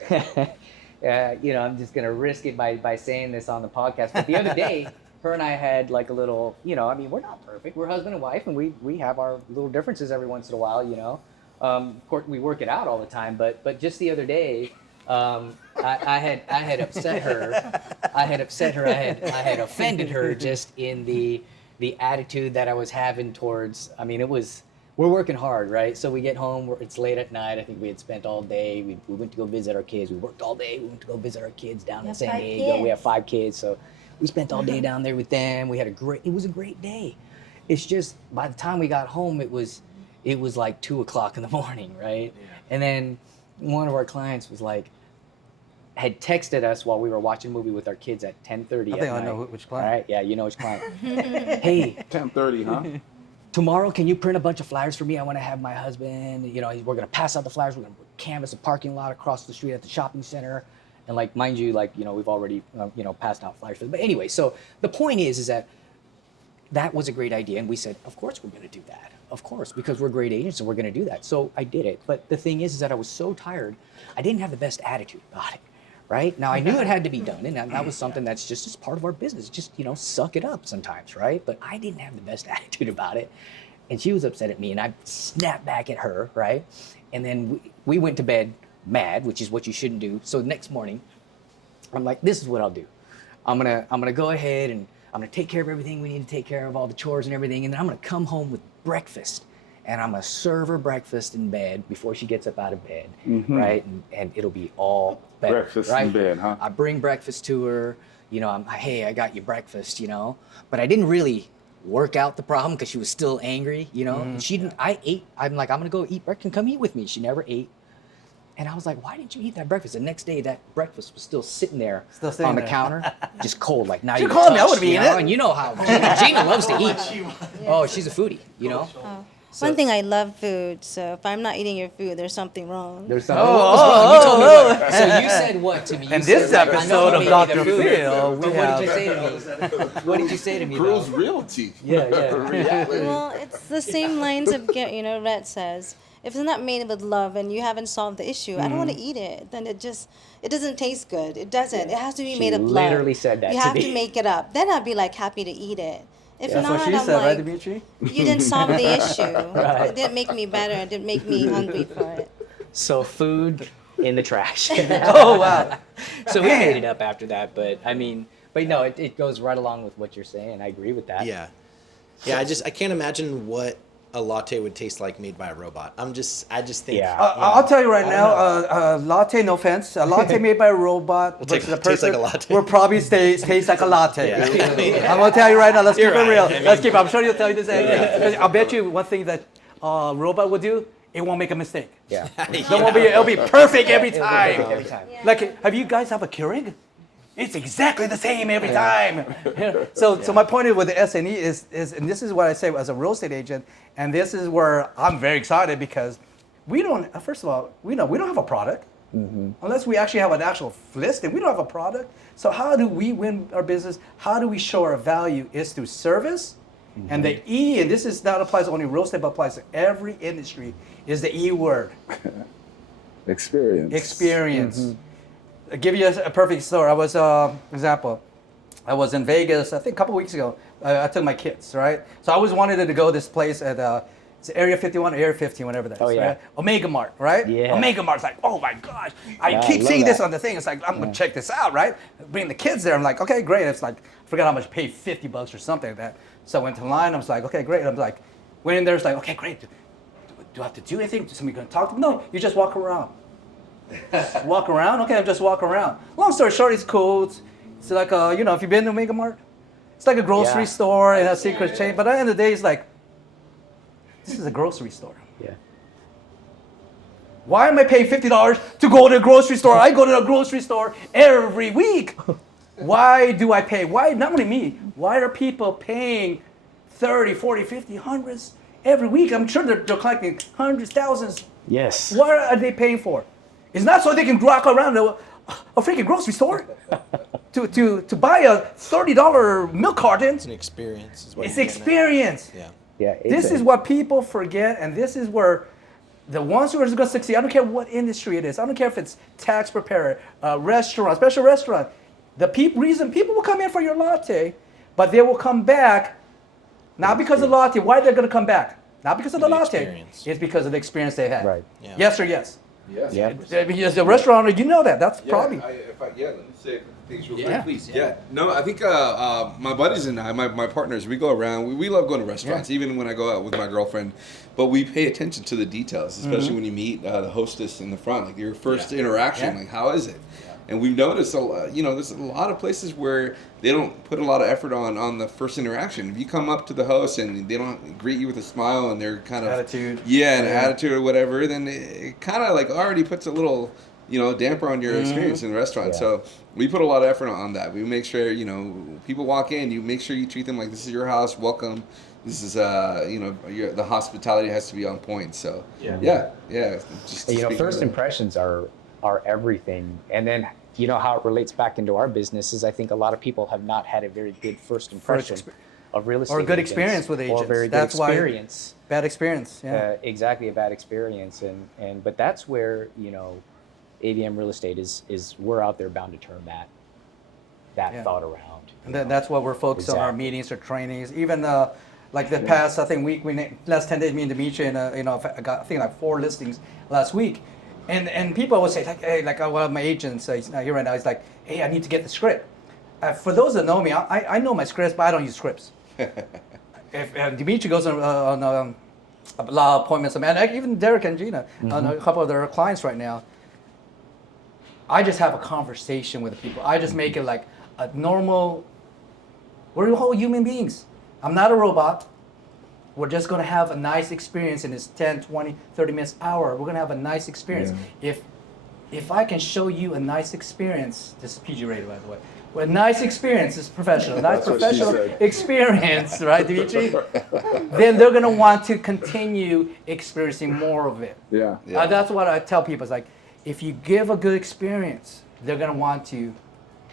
I'm just gonna risk it by saying this on the podcast, but the other day, her and I had like a little, we're not perfect, we're husband and wife, and we have our little differences every once in a while, of course we work it out all the time, but just the other day, I had upset her. I had offended her just in the attitude that I was having towards, we're working hard, right? So we get home, it's late at night. I think we had spent all day. We went to go visit our kids. We worked all day. We went to go visit our kids down in San Diego. We have 5 kids, so we spent all day down there with them. We had it was a great day. It's just, by the time we got home, it was like 2:00 in the morning, right? Yeah. And then one of our clients had texted us while we were watching a movie with our kids at 10:30 I think I know which client. All right, yeah, you know which client. Hey, 10:30, huh? Tomorrow, can you print a bunch of flyers for me? I want to have my husband, we're going to pass out the flyers. We're going to canvass a parking lot across the street at the shopping center. And mind you, we've already, passed out flyers for them. But anyway, so the point is that was a great idea. And we said, of course we're going to do that. Of course, because we're great agents and we're going to do that. So I did it. But the thing is that I was so tired, I didn't have the best attitude about it. Right? Now, I knew it had to be done, and that was something that's just part of our business. Just, suck it up sometimes, right? But I didn't have the best attitude about it. And she was upset at me, and I snapped back at her, right? And then we went to bed mad, which is what you shouldn't do. So the next morning, I'm like, this is what I'll do. I'm gonna go ahead and I'm gonna take care of everything we need to take care of, all the chores and everything, and then I'm gonna come home with breakfast. And I'm gonna serve her breakfast in bed before she gets up out of bed, right? And it'll be all better, breakfast right? in bed, huh? I bring breakfast to her, hey, I got you breakfast, But I didn't really work out the problem because she was still angry, She didn't. I ate. I'm like, I'm gonna go eat breakfast. Come eat with me. She never ate. And I was like, why didn't you eat that breakfast? The next day, that breakfast was still sitting there on the counter, just cold, like not even touched. I would have eaten it. And you know how Gina loves to eat. Oh, she's a foodie, Oh. One thing, I love food, so if I'm not eating your food, there's something wrong. There's something. What was wrong? You told me what? So you said what to me? You In said, this I know episode you of made Dr. me the food. Phil, But what did you say to me? What did you say to me? Cruz though? Realty. Yeah. Well, it's the same lines of, Rhett says, if it's not made with love and you haven't solved the issue, I don't want to eat it. Then it doesn't taste good. It doesn't. It has to be made of love. literally said that You to have me. to make it up. Then I'd be happy to eat it. If That's not, what she I'm said, right, like, Dimitri? you didn't solve the issue. Right. It didn't make me better. It didn't make me hungry for it. So food in the trash. Oh, wow. So we made it up after that, but no, it goes right along with what you're saying. I agree with that. Yeah. I can't imagine what a latte would taste like made by a robot. I just think. Yeah. I'll tell you right now, latte, no offense, a latte made by a robot taste like a latte. will probably taste like a latte. Yeah. I'm going to tell you right now, let's keep You're it real. right. I'm sure he'll tell you the same thing. 'Cause I'll bet you one thing that a robot will do, it won't make a mistake. Yeah. It'll be perfect every time. Every time. Like, have you guys have a Keurig? It's exactly the same every time. So my point with the S&E is, and this is what I say as a real estate agent, and this is where I'm very excited because we don't. First of all, we don't have a product. Unless we actually have an actual list and we don't have a product. So how do we win our business? How do we show our value is through service. And the E, and this is not applies only real estate, but applies to every industry, is the E word. Experience. Experience. I'll give you a perfect story. I was, example, I was in Vegas, I think a couple weeks ago. I took my kids, right? So I always wanted to go to this place at it's Area 51, Area 15, whatever that is. Oh, yeah. Right? Omega Mart, right? Yeah. Omega Mart's like, oh my gosh. I Yeah, keep I love seeing this that. on the thing. It's like, I'm going to check this out, right? Bring the kids there. I'm like, okay, great. It's like, I forgot how much, pay $50 or something like that. So I went to the line. I was like, okay, great. I was like, went in there. It's like, okay, great. Do I have to do anything? Is somebody going to talk to me? No, you just walk around. Walk around? Okay, I'll just walk around. Long story short, it's cool. It's like, you know, if you've been to Omega Mart, it's like a grocery store and a secret chain. But at the end of the day, it's like, this is a grocery store. Yeah. Why am I paying $50 to go to a grocery store? I go to a grocery store every week. Why do I pay? Why, not only me, why are people paying 30, 40, 50, hundreds every week? I'm sure they're collecting hundreds, thousands. Yes. What are they paying for? It's not so they can walk around a freaking grocery store to buy a $30 milk carton. It's an experience. Is what It's you're getting at. experience. Yeah. Yeah. This is what people forget, and this is where the ones who are going to succeed, I don't care what industry it is. I don't care if it's tax preparer, restaurant, special restaurant. The reason people will come in for your latte, but they will come back, not because of the latte. Why they're going to come back? Not because of the latte. Experience. It's because of the experience they had. Right. Yeah. Yes or yes? Yes. Yeah. Because the restaurant owner, you know that. That's probably. Let me say things real Yeah. quick, please. Yeah. No, I think my buddies and I, my partners, we go around. We love going to restaurants, even when I go out with my girlfriend. But we pay attention to the details, especially when you meet the hostess in the front, like your first interaction. Yeah. Like, how is it? And we've noticed, there's a lot of places where they don't put a lot of effort on the first interaction. If you come up to the host and they don't greet you with a smile and they're kind of Attitude. an attitude or whatever, then it kind of like already puts a little, damper on your experience in the restaurant. Yeah. So we put a lot of effort on that. We make sure, people walk in, you make sure you treat them like this is your house, welcome. This is, the hospitality has to be on point. So yeah. Just to speak First on that. impressions are everything. And then, how it relates back into our business is I think a lot of people have not had a very good first impression of real estate Or a good agents, experience with agents. Or a very good That's experience. why bad experience. Yeah. Exactly, a bad experience. But that's where, AVM Real Estate is we're out there bound to turn that thought around. And that's what we're focused on our Exactly. meetings or trainings. Even like the past, I think last 10 days, me and Dimitri, and I got I think like 4 listings last week, and people would say like, hey, like one of my agents, he's not here right now. He's like, hey, I need to get the script. For those that know me, I know my scripts, but I don't use scripts. If Dimitri goes on a lot of appointments, and even Derek and Gina, on a couple of their clients right now, I just have a conversation with the people. I just make it like a normal. We're all human beings. I'm not a robot. We're just going to have a nice experience in this 10, 20, 30 minutes, hour. We're going to have a nice experience. If I can show you a nice experience, this is PG rated, by the way. Well, nice experience is professional. Nice That's what she professional said. experience, right, Dimitri? Then they're going to want to continue experiencing more of it. Yeah. That's what I tell people. It's like, if you give a good experience, they're going to want to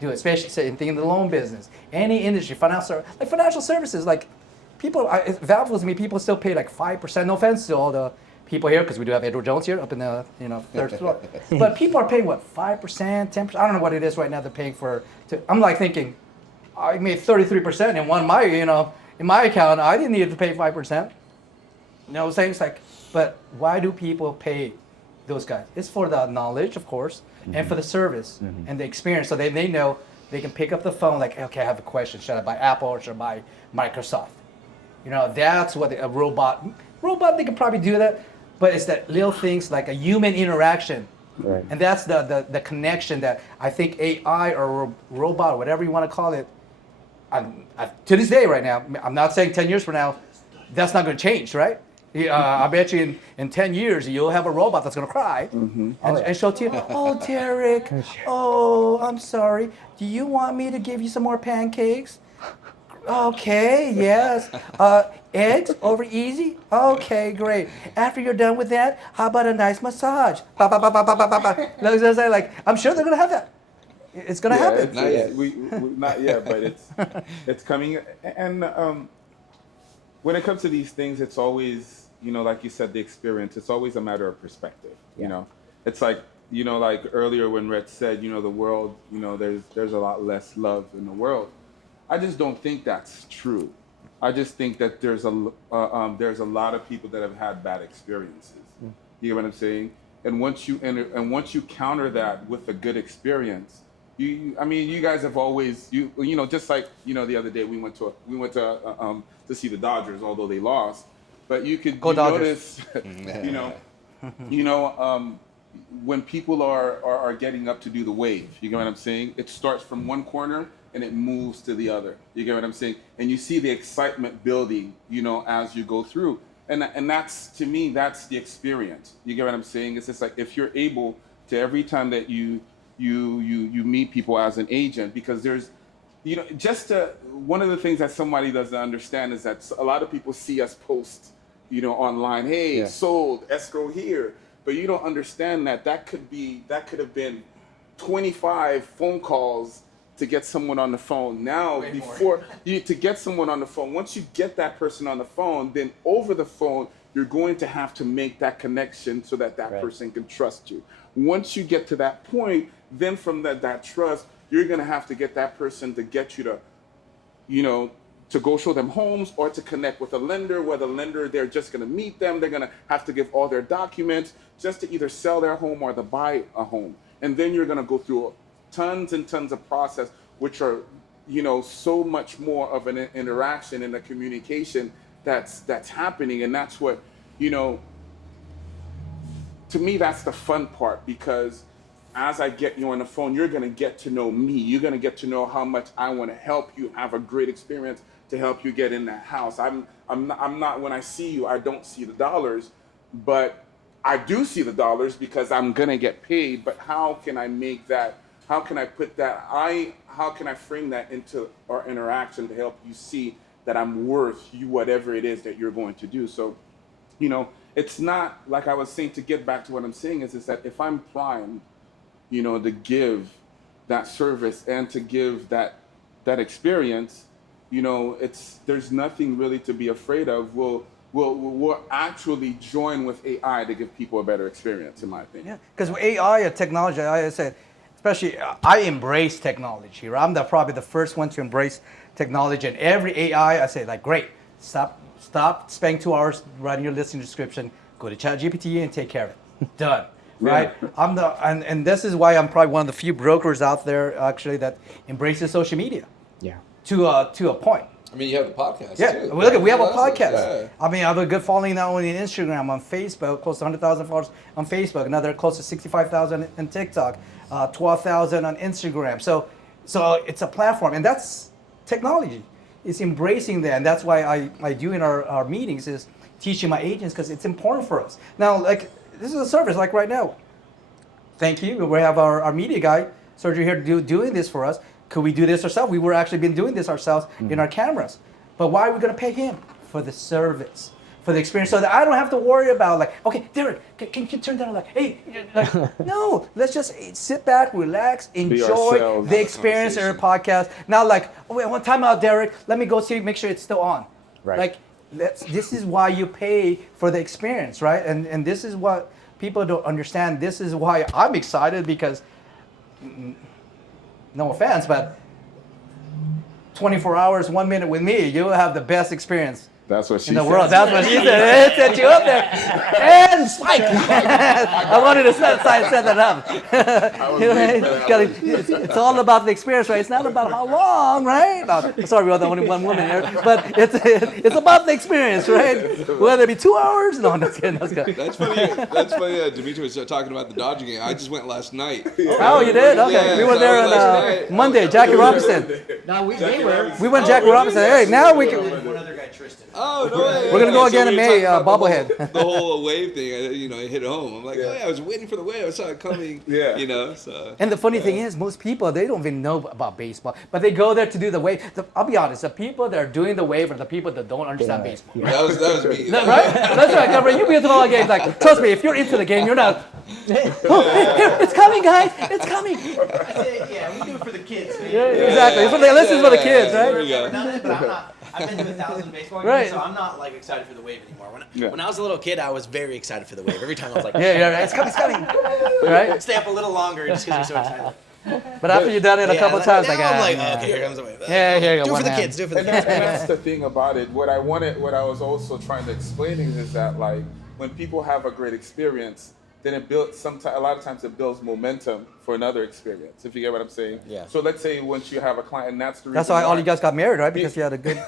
do it, especially same thing in the loan business, any industry, financial services. Like people, it baffles me. People still pay like 5%. No offense to all the people here, because we do have Edward Jones here up in the third floor. But people are paying what, 5%, 10%? I don't know what it is right now. They're paying for. I'm like thinking, I made 33% in my account. I didn't need to pay 5%. You know what I'm saying? It's like, but why do people pay those guys? It's for the knowledge, of course, and for the service and the experience. So they know they can pick up the phone like, okay, I have a question. Should I buy Apple or should I buy Microsoft? That's what a robot, they can probably do that, but it's that little things like a human interaction. Right. And that's the connection that I think AI or robot, whatever you want to call it, to this day right now, I'm not saying 10 years from now, that's not going to change, right? I bet you in 10 years, you'll have a robot that's going to cry and show to you, oh, Derek, oh, I'm sorry. Do you want me to give you some more pancakes? Okay, yes. Eggs over easy? Okay, great. After you're done with that, how about a nice massage? Ba, ba, ba, ba, ba, ba, ba, ba. Like, I'm sure they're gonna have that. It's gonna happen. It's, Not yet. we not yet, but it's coming. And when it comes to these things, it's always, like you said, the experience. It's always a matter of perspective. It's like, like earlier when Rhett said, the world, there's a lot less love in the world. I just don't think that's true. I just think that there's a lot of people that have had bad experiences. You know what I'm saying? And once you counter that with a good experience, you guys have always, just like, the other day we went to see the Dodgers, although they lost, but you could notice, when people are getting up to do the wave, you get what I'm saying? It starts from one corner and it moves to the other. You get what I'm saying? And you see the excitement building, as you go through. And that's, to me, that's the experience. You get what I'm saying? It's just like, if you're able to, every time that you meet people as an agent, because there's, one of the things that somebody doesn't understand is that a lot of people see us post, online, hey, sold, escrow here. But you don't understand that could have been 25 phone calls to get someone on the phone. Now, to get someone on the phone, once you get that person on the phone, then over the phone, you're going to have to make that connection so that person can trust you. Once you get to that point, then from that trust, you're going to have to get that person to get you to, to go show them homes or to connect with a lender, where the lender, they're just going to meet them. They're going to have to give all their documents just to either sell their home or to buy a home. And then you're going to go through tons and tons of process, which are, so much more of an interaction and a communication that's happening. And that's what, to me, that's the fun part, because as I get you on the phone, you're going to get to know me. You're going to get to know how much I want to help you have a great experience to help you get in that house. I'm not, when I see you, I don't see the dollars, but I do see the dollars because I'm going to get paid. But how can I make that, how can I put that, how can I frame that into our interaction to help you see that I'm worth you whatever it is that you're going to do? So, it's not, like I was saying, to get back to what I'm saying is that if I'm primed, to give that service and to give that experience, there's nothing really to be afraid of. We'll actually join with AI to give people a better experience, in my opinion. Yeah, because AI and technology, I said, especially I embrace technology. Right? I'm probably the first one to embrace technology, and every AI, I say, like, great, stop spending 2 hours writing your listing description, go to ChatGPT and take care of it. Done. Right? Yeah. And this is why I'm probably one of the few brokers out there actually that embraces social media. Yeah. To a point. I mean, you have a podcast too. Yeah, look, we have a podcast. Yeah. I mean, I have a good following not only on Instagram, on Facebook, close to 100,000 followers on Facebook, another close to 65,000 on TikTok, 12,000 on Instagram. So it's a platform, and that's technology. It's embracing that, and that's why I do in our meetings is teaching my agents, because it's important for us. Now, like, this is a service, like right now. Thank you. We have our media guy, Sergio, here doing this for us. Could we do this ourselves? We were actually been doing this ourselves in our cameras. But why are we going to pay him? For the service, for the experience, so that I don't have to worry about, like, okay, Derek, can you turn that on? Like, hey, like, no, let's just sit back, relax, enjoy the experience of our podcast. Now, like, oh, wait, one time out, Derek, let me go see, make sure it's still on. Right. Like, this is why you pay for the experience, right? And this is what people don't understand. This is why I'm excited, because, no offense, but 24 hours, 1 minute with me, you'll have the best experience. That's what she in the said. world. That's what she said. It set you up there. And Spike. I wanted to set that up. It's all about the experience, right? It's not about how long, right? No, sorry, we're the only one woman here, but it's about the experience, right? Whether it be 2 hours. No, that's good. That's good. That's funny. Dimitri was talking about the Dodger game. I just went last night. Oh, you did? Okay. Yeah, we were there on Monday. Jackie Robinson. No, we were. We went Jackie Robinson. Hey, now we can. One other guy Tristan. Oh, no way. We're gonna go again in we were May, talking about bobblehead. The whole wave thing, it hit home. I'm like, oh yeah, I was waiting for the wave. I saw it coming. Yeah. So. And the funny thing is, most people, they don't even know about baseball, but they go there to do the wave. I'll be honest, the people that are doing the wave are the people that don't understand baseball. Yeah. That was me. Right? That's right, Cameron. You've been to all the games. Like, trust me, if you're into the game, you're not. Oh, here, it's coming, guys. It's coming. I say, yeah, we do it for the kids, man. Yeah, exactly. It's for the, this is for the kids, There right? we go. But I'm not. I've been to 1,000 baseball games, Right. so I'm not like excited for the wave anymore. Yeah. When I was a little kid, I was very excited for the wave. Every time I was like, Yeah, right. It's coming, it's coming. Right? stay up a little longer just because you're so excited. But after you've done it a couple times, now like, I'm like, yeah. okay, here comes the wave. Yeah, here you go, Do it one for the hand. kids. Do it for the And kids. that's the thing about it. What I was also trying to explain is that like when people have a great experience, then it builds a lot of times it builds momentum for another experience. If you get what I'm saying. Yeah. So let's say once you have a client, and that's the reason. That's why all you guys got married, right? Because you had a good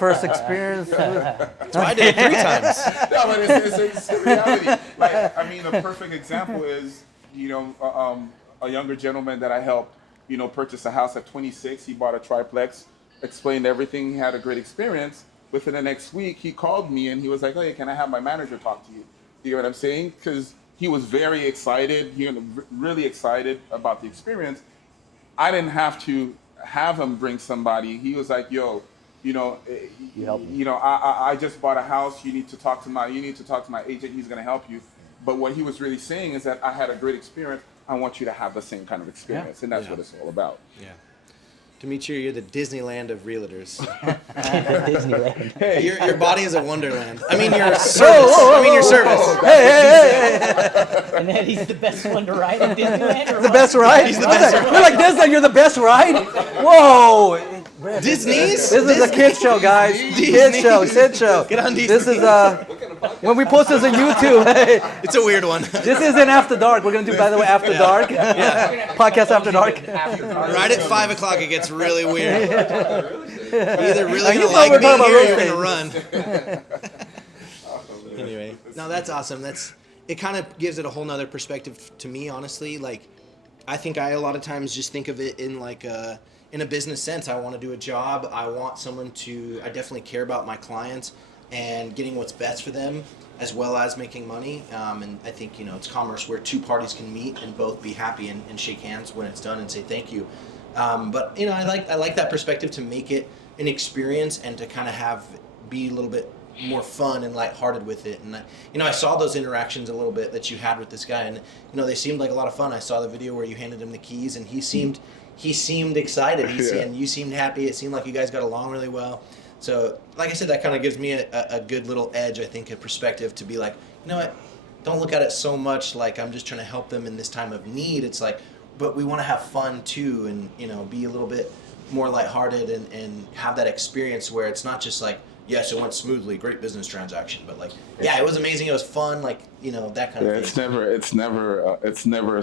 first experience. So I did it 3 times. No, but it's the reality. Like, I mean, a perfect example is, a younger gentleman that I helped, purchase a house at 26. He bought a triplex, explained everything. He had a great experience. Within the next week, he called me and he was like, "Hey, can I have my manager talk to you?" You get what I'm saying? Because he was very excited, really excited about the experience. I didn't have to have him bring somebody. He was like, "Yo, I just bought a house. You need to talk to my agent. He's gonna help you." But what he was really saying is that I had a great experience. I want you to have the same kind of experience, and that's what it's all about. Yeah. Demetri, you're the Disneyland of realtors. Disneyland. Hey, Your body is a wonderland. I mean, your service. Your service. Hey. And then he's the best one to ride in Disneyland. Or The best ride? He's the best You're like this, like you're the best ride? Whoa. Disney's? This is a kid show, guys. Kid show, kid show. Get on Disney. This is when we post this on YouTube. It's a weird one. This isn't After Dark. We're gonna do, by the way, After Dark. Podcast After Dark. Right at 5 o'clock, it gets really weird. You're either really You gonna thought we were like being talking here, or about you're roasting. gonna run. Anyway, no, that's awesome. It kind of gives it a whole nother perspective to me, honestly. Like, I think I a lot of times just think of it in like in a business sense. I want to do a job. I want someone to. I definitely care about my clients and getting what's best for them, as well as making money. And I think it's commerce where 2 parties can meet and both be happy and shake hands when it's done and say thank you. But I like that perspective to make it an experience and to kind of be a little bit more fun and lighthearted with it. And I saw those interactions a little bit that you had with this guy, and they seemed like a lot of fun. I saw the video where you handed him the keys, and he seemed excited. And you seemed happy. It seemed like you guys got along really well. So, like I said, that kind of gives me a good little edge, I think, a perspective to be like, you know what? Don't look at it so much like I'm just trying to help them in this time of need. It's like, but we want to have fun too, and be a little bit more lighthearted and have that experience where it's not just like, yes, it went smoothly, great business transaction, but like, yeah, it was amazing, it was fun, like, that kind of thing. It's never.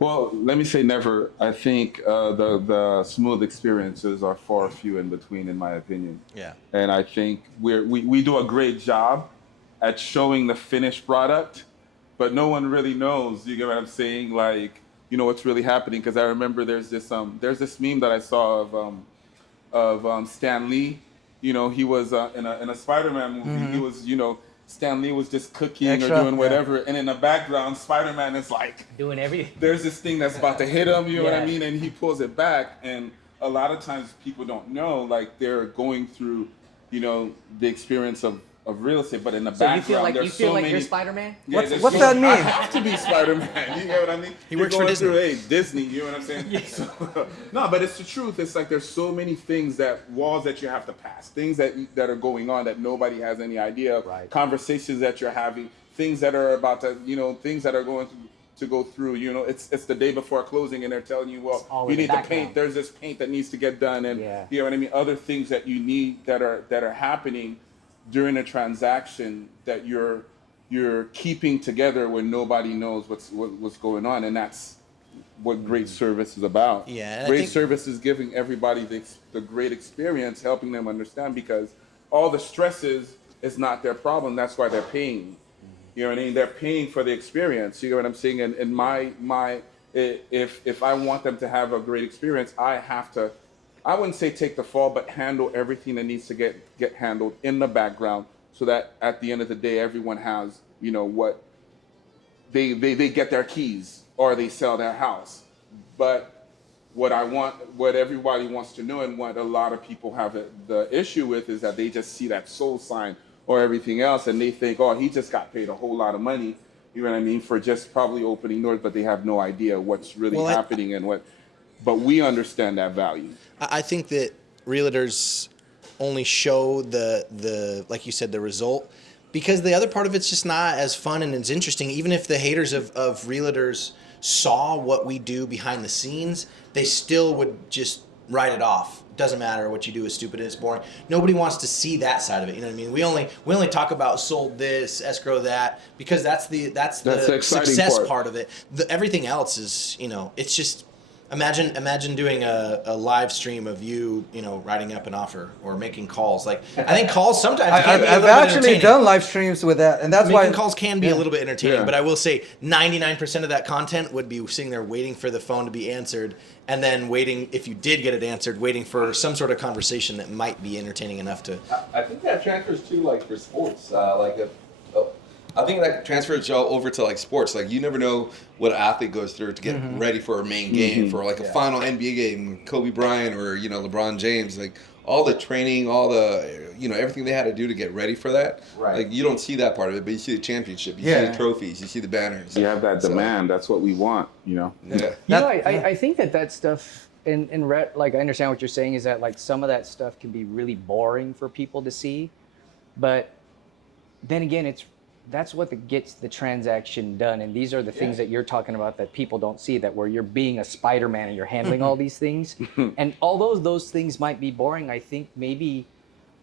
Well, let me say never. I think the smooth experiences are far few in between, in my opinion. Yeah. And I think we do a great job at showing the finished product, but no one really knows. You get what I'm saying? Like, what's really happening? Because I remember there's this meme that I saw of Stan Lee. He was in a Spider-Man movie. Mm-hmm. He was, Stan Lee was just cooking Extra, or doing whatever, and in the background, Spider-Man is like doing everything. there's this thing that's about to hit him, you know what I Yeah. mean? And he pulls it back, and a lot of times people don't know, like they're going through, the experience of real estate, but in the So you background, feel like there's you're many. Spider-Man? Yeah, What's there's that mean? I have to be Spider-Man. You get what I mean? He works You're for going Disney. through, hey, Disney. You know what I'm saying? So, no, but it's the truth. It's like there's so many things walls that you have to pass, things that are going on that nobody has any idea of. Right. Conversations that you're having, things that are about to, things that are going to go through. It's the day before closing, and they're telling you, well, all you in the need to background. paint. There's this paint that needs to get done, and you know what I mean. Other things that you need that are happening during a transaction that you're keeping together when nobody knows what's going on, and that's what great service is about. Yeah, and I great think- service is giving everybody the great experience, helping them understand, because all the stresses is not their problem. That's why they're paying. You know what I mean? They're paying for the experience. You know what I'm saying? And if I want them to have a great experience, I have to I wouldn't say take the fall, but handle everything that needs to get handled in the background, so that at the end of the day, everyone has, what they get their keys or they sell their house. But what everybody wants to know, and what a lot of people have the issue with, is that they just see that soul sign or everything else, and they think, oh, he just got paid a whole lot of money, you know what I mean, for just probably opening doors, but they have no idea what's really happening and what. But we understand that value. I think that realtors only show the like you said, the result, because the other part of it's just not as fun and as interesting. Even if the haters of realtors saw what we do behind the scenes, they still would just write it off. Doesn't matter, what you do is stupid and it's boring. Nobody wants to see that side of it. You know what I mean? We only talk about sold this, escrow that, because that's the success part of it. Everything else is, it's just. Imagine doing a live stream of you, writing up an offer or making calls. Like, I think calls sometimes can be a little bit I've actually entertaining. done live streams with that, and that's Making why calls can be a little bit entertaining, Yeah. but I will say 99% of that content would be sitting there waiting for the phone to be answered, and then waiting, if you did get it answered, waiting for some sort of conversation that might be entertaining enough to. I think that transfers too, like for sports. I think that transfers over to like sports. Like you never know what an athlete goes through to get ready for a main game, for like a final NBA game, Kobe Bryant or LeBron James. Like all the training, all the everything they had to do to get ready for that. Right. Like you don't see that part of it, but you see the championship, you see the trophies, you see the banners. You have that demand. That's what we want. Yeah. I think that stuff like I understand what you're saying is that like some of that stuff can be really boring for people to see, but then again, that's what gets the transaction done. And these are the things that you're talking about that people don't see, that where you're being a Spider-Man and you're handling all these things. And although those things might be boring, I think maybe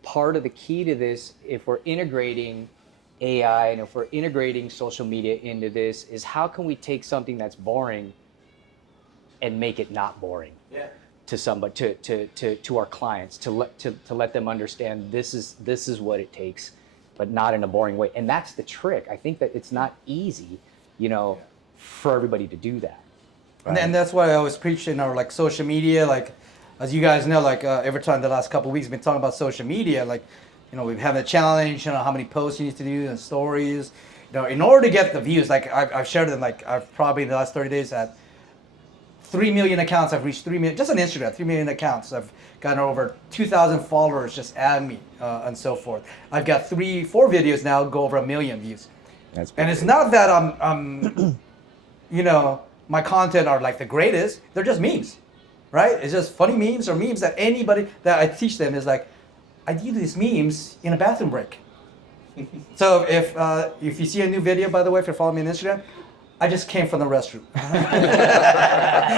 part of the key to this, if we're integrating AI and if we're integrating social media into this, is how can we take something that's boring and make it not boring to somebody, to our clients, to let them understand this is what it takes, but not in a boring way. And that's the trick. I think that it's not easy, for everybody to do that. Right? And that's why I always preach in our social media, as you guys know, every time the last couple of weeks we've been talking about social media, we've had a challenge, how many posts you need to do and stories, in order to get the views. I've shared them, I've probably in the last 30 days had 3 million accounts. I've reached 3 million, just on Instagram, 3 million accounts. I've gotten over 2,000 followers just add me and so forth. I've got 3-4 videos now go over 1 million views. And it's not that I'm my content are like the greatest. They're just memes, right? It's just funny memes or memes that anybody that I teach them is like, I do these memes in a bathroom break. So if you see a new video, by the way, if you're following me on Instagram, I just came from the restroom.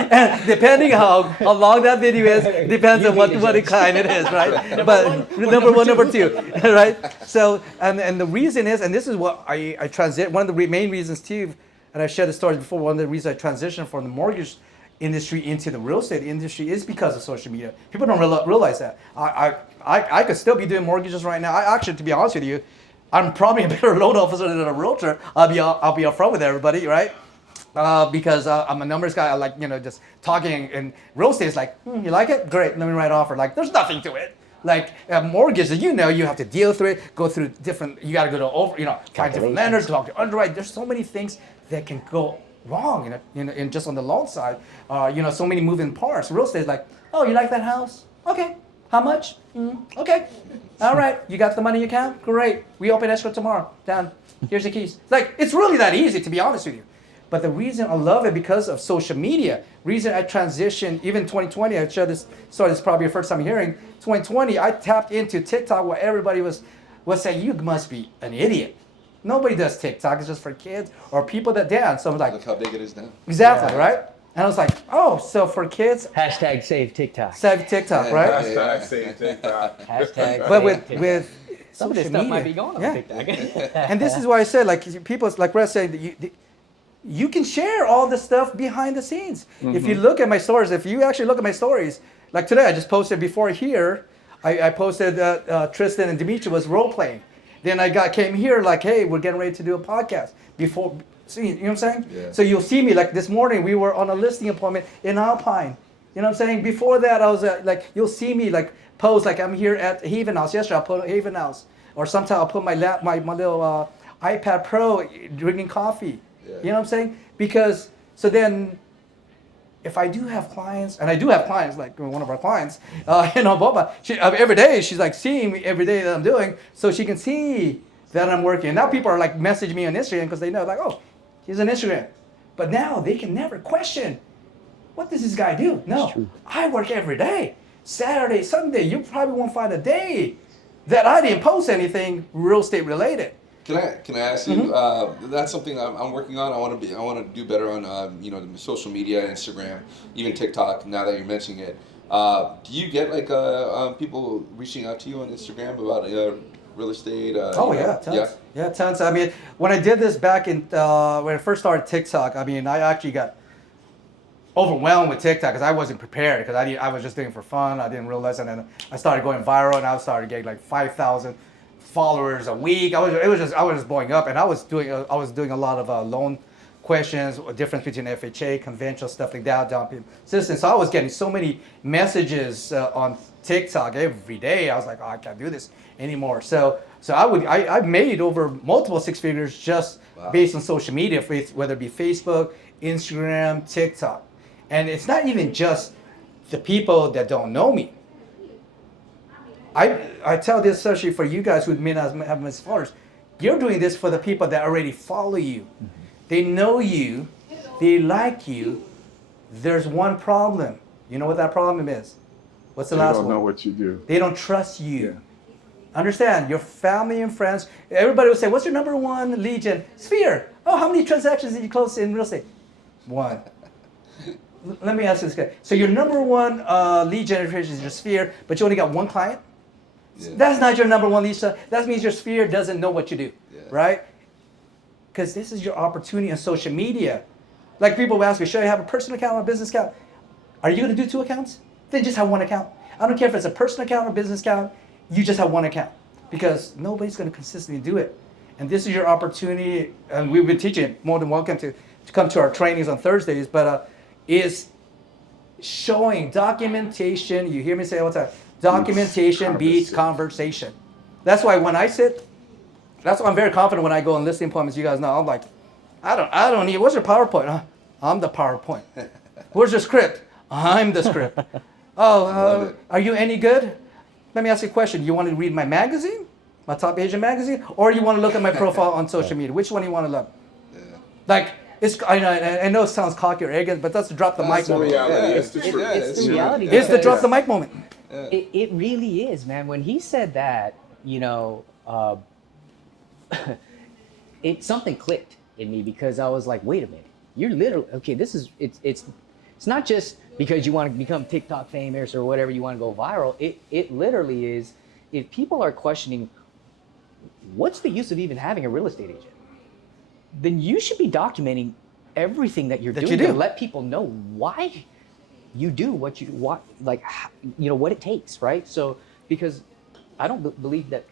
And depending how long that video is, depends on what kind it is, right? But number one, number two, right? So, and the reason is, and this is what I transit, one of the main reasons too, and I've shared the story before, one of the reasons I transitioned from the mortgage industry into the real estate industry is because of social media. People don't realize that. I could still be doing mortgages right now. I actually, to be honest with you, I'm probably a better loan officer than a realtor. I'll be upfront with everybody, right? Because I'm a numbers guy. I like just talking. And real estate is like, you like it? Great. Let me write an offer. There's nothing to it. Mortgage, you have to deal through it. Go through different. You got to go to find different lenders. Talk to underwrite. There's so many things that can go wrong. In just on the loan side, so many moving parts. Real estate is like, oh, you like that house? Okay. How much? Okay. All right. You got the money in your account? Great. We open escrow tomorrow. Done. Here's your keys. It's really that easy, to be honest with you. But the reason I love it because of social media. Reason I transitioned, even 2020, I shared this story, this is probably your first time hearing. 2020, I tapped into TikTok where everybody was saying, you must be an idiot. Nobody does TikTok. It's just for kids or people that dance. So I'm like, Look how big it is now. Exactly, right? And I was like, oh, so for kids, Hashtag save TikTok. save TikTok, right? Hashtag say TikTok. Hashtag But save TikTok. with Some of this social stuff might media, be going on yeah. TikTok. And this is why I said, people, like Red said, that you can share all the stuff behind the scenes. If you look at my stories, if you actually look at my stories, like today, I just posted before here, I posted Tristan and Dimitri was role playing. Then came here hey, we're getting ready to do a podcast see, you know what I'm saying? Yeah. So you'll see me this morning, we were on a listing appointment in Alpine. You know what I'm saying? Before that, I was like, you'll see me like post like I'm here at HavenHaus. Yesterday, I put HavenHaus, or sometimes I'll put my little iPad Pro drinking coffee. Yeah. You know what I'm saying? Because so then, if I do have clients, and I do have clients, like one of our clients, Boba, every day she's like seeing me every day that I'm doing, so she can see that I'm working. Now people are like messaging me on Instagram because they know like, oh, he's on Instagram. But now they can never question, what does this guy do? No, I work every day. Saturday, Sunday, you probably won't find a day that I didn't post anything real estate related. Can I ask you? That's something I'm working on. I want to do better on the social media, Instagram, even TikTok. Now that you're mentioning it, do you get like people reaching out to you on Instagram about real estate? Tons. Yeah, tons. I mean, when I did this back in when I first started TikTok, I mean, I actually got overwhelmed with TikTok because I wasn't prepared because I was just doing it for fun. I didn't realize, and then I started going viral, and I started getting like 5,000 followers a week. I was just blowing up, and I was doing a lot of loan questions, difference between FHA, conventional stuff like that, down payment assistance. So I was getting so many messages on TikTok every day. I was like, oh, I can't do this anymore. So I made over multiple six figures just based on social media, whether it be Facebook, Instagram, TikTok, and it's not even just the people that don't know me. I tell this especially for you guys who may not have much followers. You're doing this for the people that already follow you. Mm-hmm. They know you. They like you. There's one problem. You know what that problem is? What's the last one? They don't know what you do. They don't trust you. Yeah. Understand, your family and friends. Everybody will say, what's your number one lead gen? Sphere. Oh, how many transactions did you close in real estate? One. Let me ask you this guy. So your number one lead generation is your Sphere, but you only got one client? Yeah. That's not your number one lead. That means your Sphere doesn't know what you do, right? Because this is your opportunity on social media. Like people will ask me, should I have a personal account or a business account? Are you going to do 2 accounts? Then just have 1 account. I don't care if it's a personal account or business account. You just have 1 account because nobody's going to consistently do it. And this is your opportunity. And we've been teaching. More than welcome to come to our trainings on Thursdays. But is showing documentation. You hear me say all the time. Documentation beats conversation. That's why when I sit, that's why I'm very confident when I go on listing appointments. You guys know I'm like, I don't need. What's your PowerPoint? I'm the PowerPoint. Where's your script? I'm the script. Oh, are you any good? Let me ask you a question. You want to read my magazine, my Top Asian magazine, or you want to look at my profile on social media? Which one do you want to look? Yeah. Like. I know it sounds cocky or arrogant, but that's the drop the mic moment. It's the truth. It's the reality. It's the drop the mic moment. It really is, man. When he said that, something clicked in me because I was like, wait a minute, you're literally okay. It's not just because you want to become TikTok famous or whatever, you want to go viral. It literally is. If people are questioning, what's the use of even having a real estate agent? Then you should be documenting everything that you're doing to let people know why you do what what it takes, right? So, because I don't believe that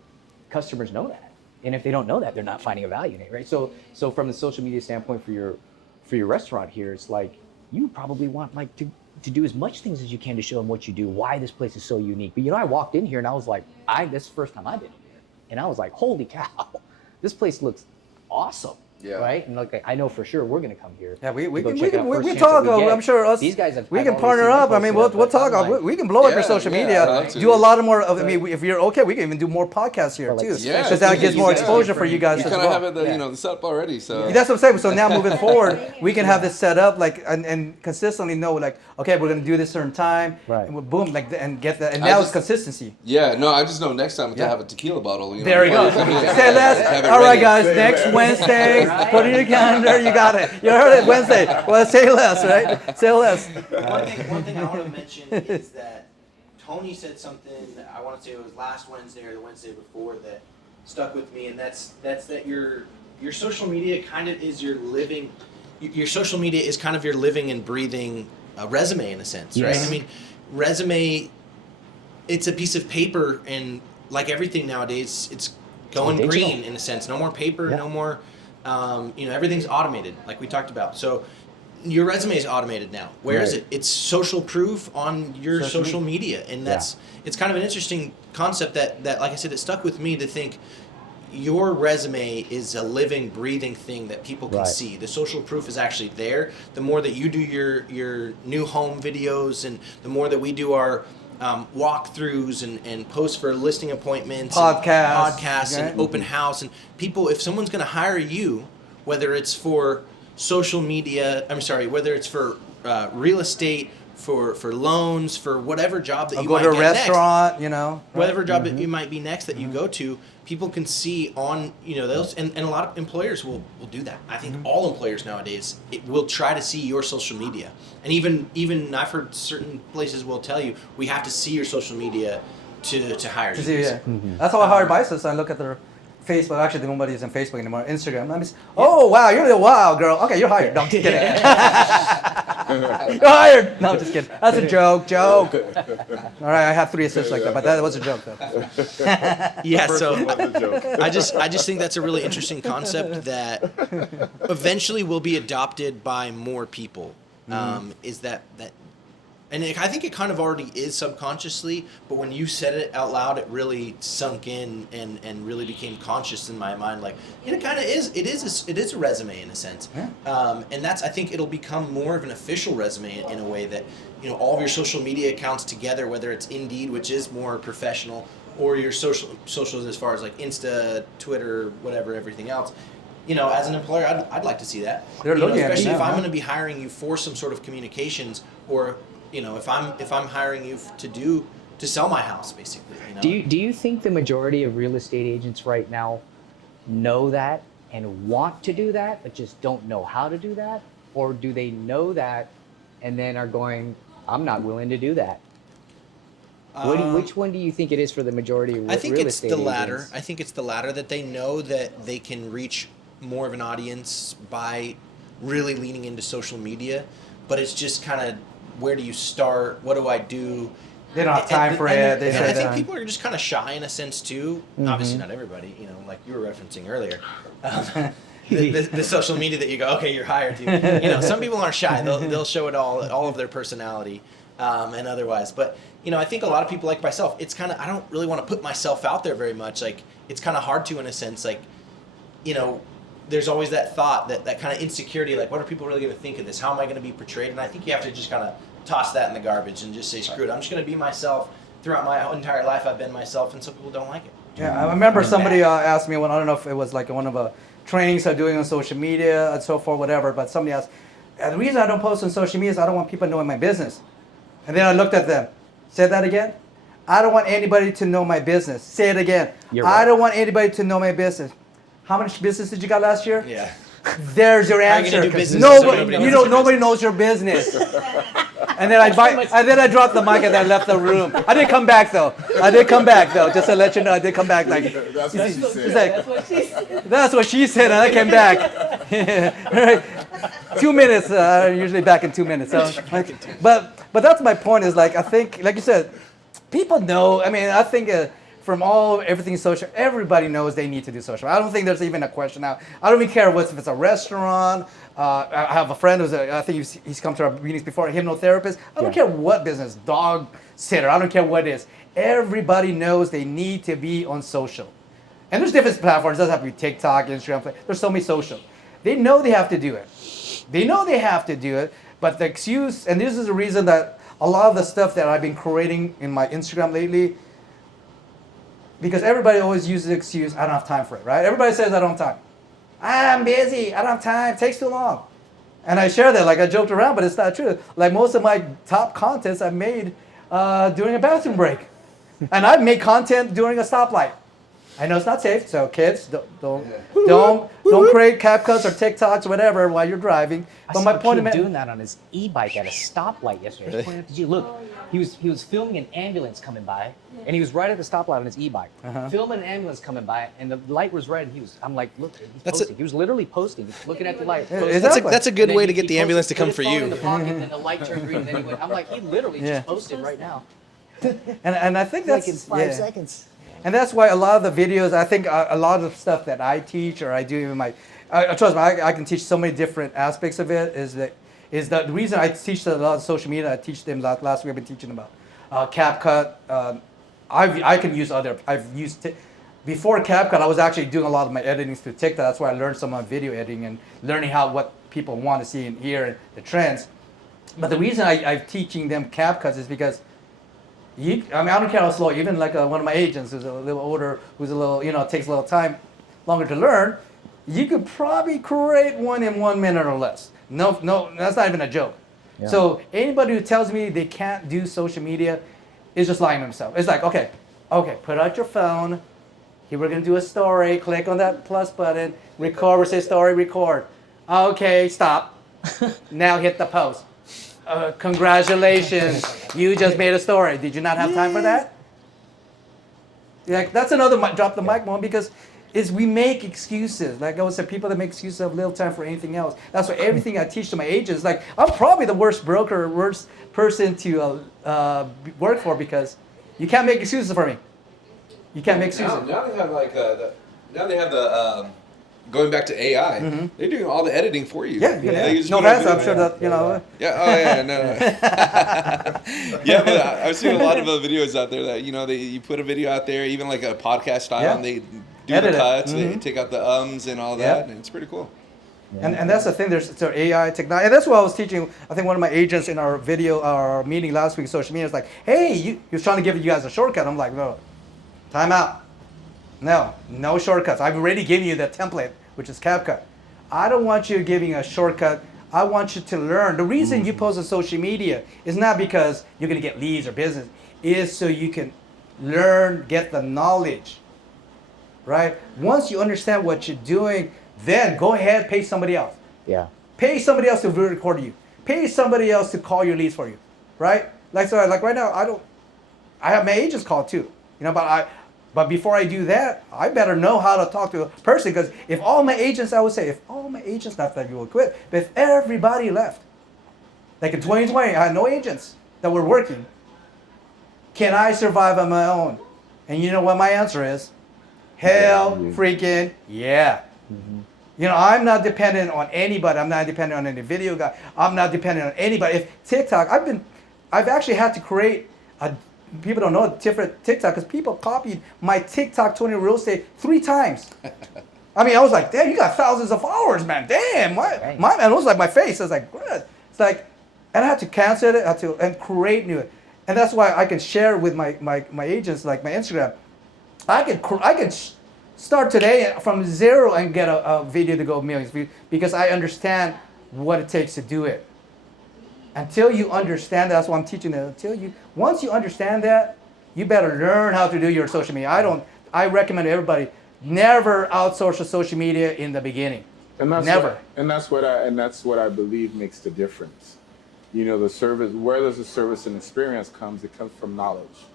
customers know that, and if they don't know that, they're not finding a value in it, right? So from the social media standpoint for your restaurant here, it's like you probably want to do as much things as you can to show them what you do, why this place is so unique. But I walked in here and I was like, this is the first time I've been here, and I was like, holy cow, this place looks awesome. Yeah. Right, and I know for sure we're gonna come here. Yeah, we can talk. I'm sure these guys we can partner up. I mean, we'll talk. We can blow up your social media. Do a lot of more. I mean, if you're okay, we can even do more podcasts here too. Yeah, because that gives more exposure for you guys. You kind of have it, set up already. So that's what I'm saying. So now moving forward, we can have this set up and consistently know okay, we're gonna do this certain time. Right. And boom, and get that. And now it's consistency. Yeah. No, I just know next time to have a tequila bottle. There you go. Say less. All right, guys. Next Wednesday. Put it in your calendar. You got it. You heard it. Wednesday. Well, say less, right? Say less. One thing I want to mention is that Tony said something. I want to say it was last Wednesday or the Wednesday before that stuck with me, and that's that your social media kind of is your living. Your social media is kind of your living and breathing resume in a sense, right? I mean, resume. It's a piece of paper, and like everything nowadays, it's going green in a sense. No more paper. No more. Everything's automated, like we talked about. So your resume is automated now. Where is Right. it? It's social proof on your social media, and that's it's kind of an interesting concept that like I said, it stuck with me to think your resume is a living, breathing thing that people can Right. see. The social proof is actually there. The more that you do your new home videos, and the more that we do our walkthroughs and posts for listing appointments, Podcasts, and open house, and people, if someone's going to hire you, whether it's for social media, whether it's for real estate, for loans, for whatever job that I'll you go might to a get restaurant, next, you know. whatever job that you might be next that you go to, people can see on, those, and a lot of employers will do that. I think all employers nowadays will try to see your social media, and even I've heard certain places will tell you we have to see your social media to hire you. Yeah. That's how I hire bicycles. I look at their Facebook. Actually, nobody's on Facebook anymore. Instagram. Oh wow, you're the wow girl. Okay, you're hired. No, I'm just kidding. You're hired. No, I'm just kidding. That's a joke. All right, I have 3 assists like that, but that was a joke though. Yeah, so I just think that's a really interesting concept that eventually will be adopted by more people. Is that and I think it kind of already is subconsciously, but when you said it out loud, it really sunk in and really became conscious in my mind. Like, it kind of is. It is a resume in a sense, and I think it'll become more of an official resume in a way that all of your social media accounts together, whether it's Indeed, which is more professional, or your socials as far as like Insta, Twitter, whatever, everything else. As an employer, I'd like to see that. They're looking at it especially if now, I'm huh? going to be hiring you for some sort of communications, or if I'm hiring you to sell my house, basically. Do you think the majority of real estate agents right now know that and want to do that, but just don't know how to do that? Or do they know that and then are going, I'm not willing to do that? Which one do you think it is for the majority of I think real it's estate the latter. agents? I think it's the latter, that they know that they can reach more of an audience by really leaning into social media, but it's just kind of, where do you start? What do I do? They don't have time for it. And I think people are just kind of shy in a sense too. Obviously not everybody, like you were referencing earlier. The social media that you go, okay, you're hired to. Some people aren't shy. They'll show it all of their personality and otherwise. But I think a lot of people like myself, it's kind of, I don't really want to put myself out there very much. Like, it's kind of hard to, in a sense. Like, there's always that thought, that kind of insecurity, like, what are people really going to think of this? How am I going to be portrayed? And I think you have to just kind of toss that in the garbage and just say, screw it, I'm just going to be myself. Throughout my entire life, I've been myself, and some people don't like it. Yeah, I remember somebody asked me, I don't know if it was like one of the trainings I'm doing on social media and so forth, whatever, but somebody asked, the reason I don't post on social media is I don't want people knowing my business. And then I looked at them. Say that again? I don't want anybody to know my business. Say it again. You're right. I don't want anybody to know my business. How much business did you got last year? Yeah. There's your How are you answer. gonna do business if nobody knows your Nobody knows your business. And then I dropped the mic and I left the room. I did come back though. Just to let you know, I did come back. Like, That's what she said. that's what she said, and I came back. Right. 2 minutes. I'm usually back in 2 minutes. So, but that's my point. Is like, I think, like you said, people know. I mean, I think. From everything social, everybody knows they need to do social. I don't think there's even a question now. I don't even care if it's a restaurant. I have a friend I think he's come to our meetings before, a hypnotherapist. I don't care what business, dog sitter. I don't care what it is. Everybody knows they need to be on social. And there's different platforms. It doesn't have to be TikTok, Instagram. There's so many social. They know they have to do it. But the excuse, and this is the reason that a lot of the stuff that I've been creating in my Instagram lately, because everybody always uses the excuse, I don't have time for it, right? Everybody says I don't have time. I'm busy, I don't have time, it takes too long. And I share that, like I joked around, but it's not true. Like most of my top contents I made during a bathroom break. And I've made content during a stoplight. I know it's not safe, so kids, don't create CapCuts or TikToks or whatever while you're driving. But my point is doing that on his e-bike at a stoplight yesterday. I was pointing out to you, look, he was filming an ambulance coming by, and he was right at the stoplight on his e-bike, filming an ambulance coming by, and the light was red. And I'm like, look, he's posting. He was literally posting, looking at the light. Exactly. That's a good way to get the ambulance to come for Put his you. phone in the pocket, and the light turned green, and then he went. I'm like, he literally just posted right now. And I think that's like in 5 seconds. And that's why a lot of the videos, I think a lot of the stuff that I teach or I do, even trust me, I can teach so many different aspects of it, is that is that the reason I teach a lot of social media. I teach them last week. I've been teaching about CapCut. I can use other. I've used before CapCut. I was actually doing a lot of my editing through TikTok. That's where I learned some of my video editing and learning what people want to see and hear and the trends. But the reason I'm teaching them CapCuts is because I don't care how slow. Even like one of my agents who's a little older, who's a little, takes a little time longer to learn. You could probably create one in 1 minute or less. No, that's not even a joke. Yeah. So anybody who tells me they can't do social media is just lying to themselves. It's like, okay, put out your phone. Here we're gonna do a story. Click on that plus button. Record. Or say story. Record. Okay, stop. Now hit the post. Congratulations, you just made a story. Did you not have time for that? Like that's another drop the mic moment because we make excuses. Like I was saying, people that make excuses have little time for anything else. That's why everything I teach to my agents, like I'm probably the worst broker, worst person to work for because you can't make excuses for me. You can't make excuses. Now they have the going back to AI, they're doing all the editing for you. Yeah, They just no, put a that's I'm video- sure that Yeah. Oh yeah. No. Yeah, but I've seen a lot of videos out there that you put a video out there, even like a podcast style, Yeah. and they do Edit the it. cuts, they take out the ums and all that, Yeah. and it's pretty cool. And that's the thing. There's AI technology, and that's what I was teaching. I think one of my agents in our meeting last week, social media, was like, "Hey, he was trying to give you guys a shortcut." I'm like, "No, time out. No shortcuts. I've already given you the template, which is CapCut. I don't want you giving a shortcut. I want you to learn. The reason you post on social media is not because you're gonna get leads or business. It is so you can learn, get the knowledge, right? Once you understand what you're doing, then go ahead, pay somebody else. Yeah. Pay somebody else to record you. Pay somebody else to call your leads for you, right? Like right now, I have my agents call too, but before I do that, I better know how to talk to a person because if all my agents, not that you will quit, but if everybody left, like in 2020, I had no agents that were working. Can I survive on my own? And you know what my answer is? Hell freaking yeah. I'm not dependent on anybody. I'm not dependent on any video guy. I'm not dependent on anybody. If TikTok, I've actually had to create people don't know different TikTok because people copied my TikTok 20 real estate 3 times. I was like, damn, you got thousands of followers, man. Damn, my man, it was like my face. I was like, what? It's like, and I had to cancel it, and create new. And that's why I can share with my agents, like my Instagram. I can start today from zero and get a video to go millions views because I understand what it takes to do it. Until you understand that's what I'm teaching them. Once you understand that, you better learn how to do your social media. I recommend everybody never outsource your social media in the beginning. And that's Never. That's what I believe makes the difference. The service, where does the service and experience comes? It comes from knowledge.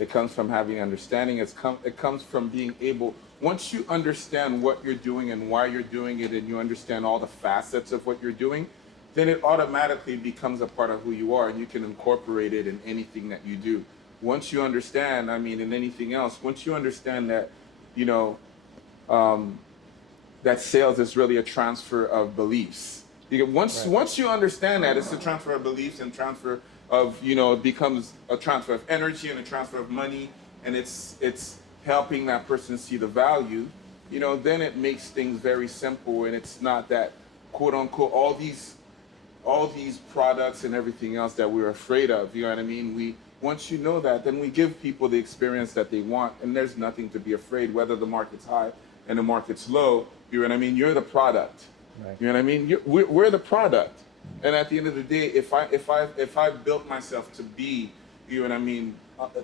It comes from having understanding. It comes from being able. Once you understand what you're doing and why you're doing it, and you understand all the facets of what you're doing, then it automatically becomes a part of who you are, and you can incorporate it in anything that you do. Once you understand, in anything else, once you understand that, that sales is really a transfer of beliefs. Once you understand that, it's a transfer of beliefs and transfer of, it becomes a transfer of energy and a transfer of money, and it's helping that person see the value, then it makes things very simple, and it's not that, quote unquote, all these products and everything else that we're afraid of, you know what I mean? Once you know that, then we give people the experience that they want, and there's nothing to be afraid, whether the market's high and the market's low, you know what I mean? You're the product, Right. you know what I mean? We're the product, and at the end of the day, if I built myself to be, you know what I mean,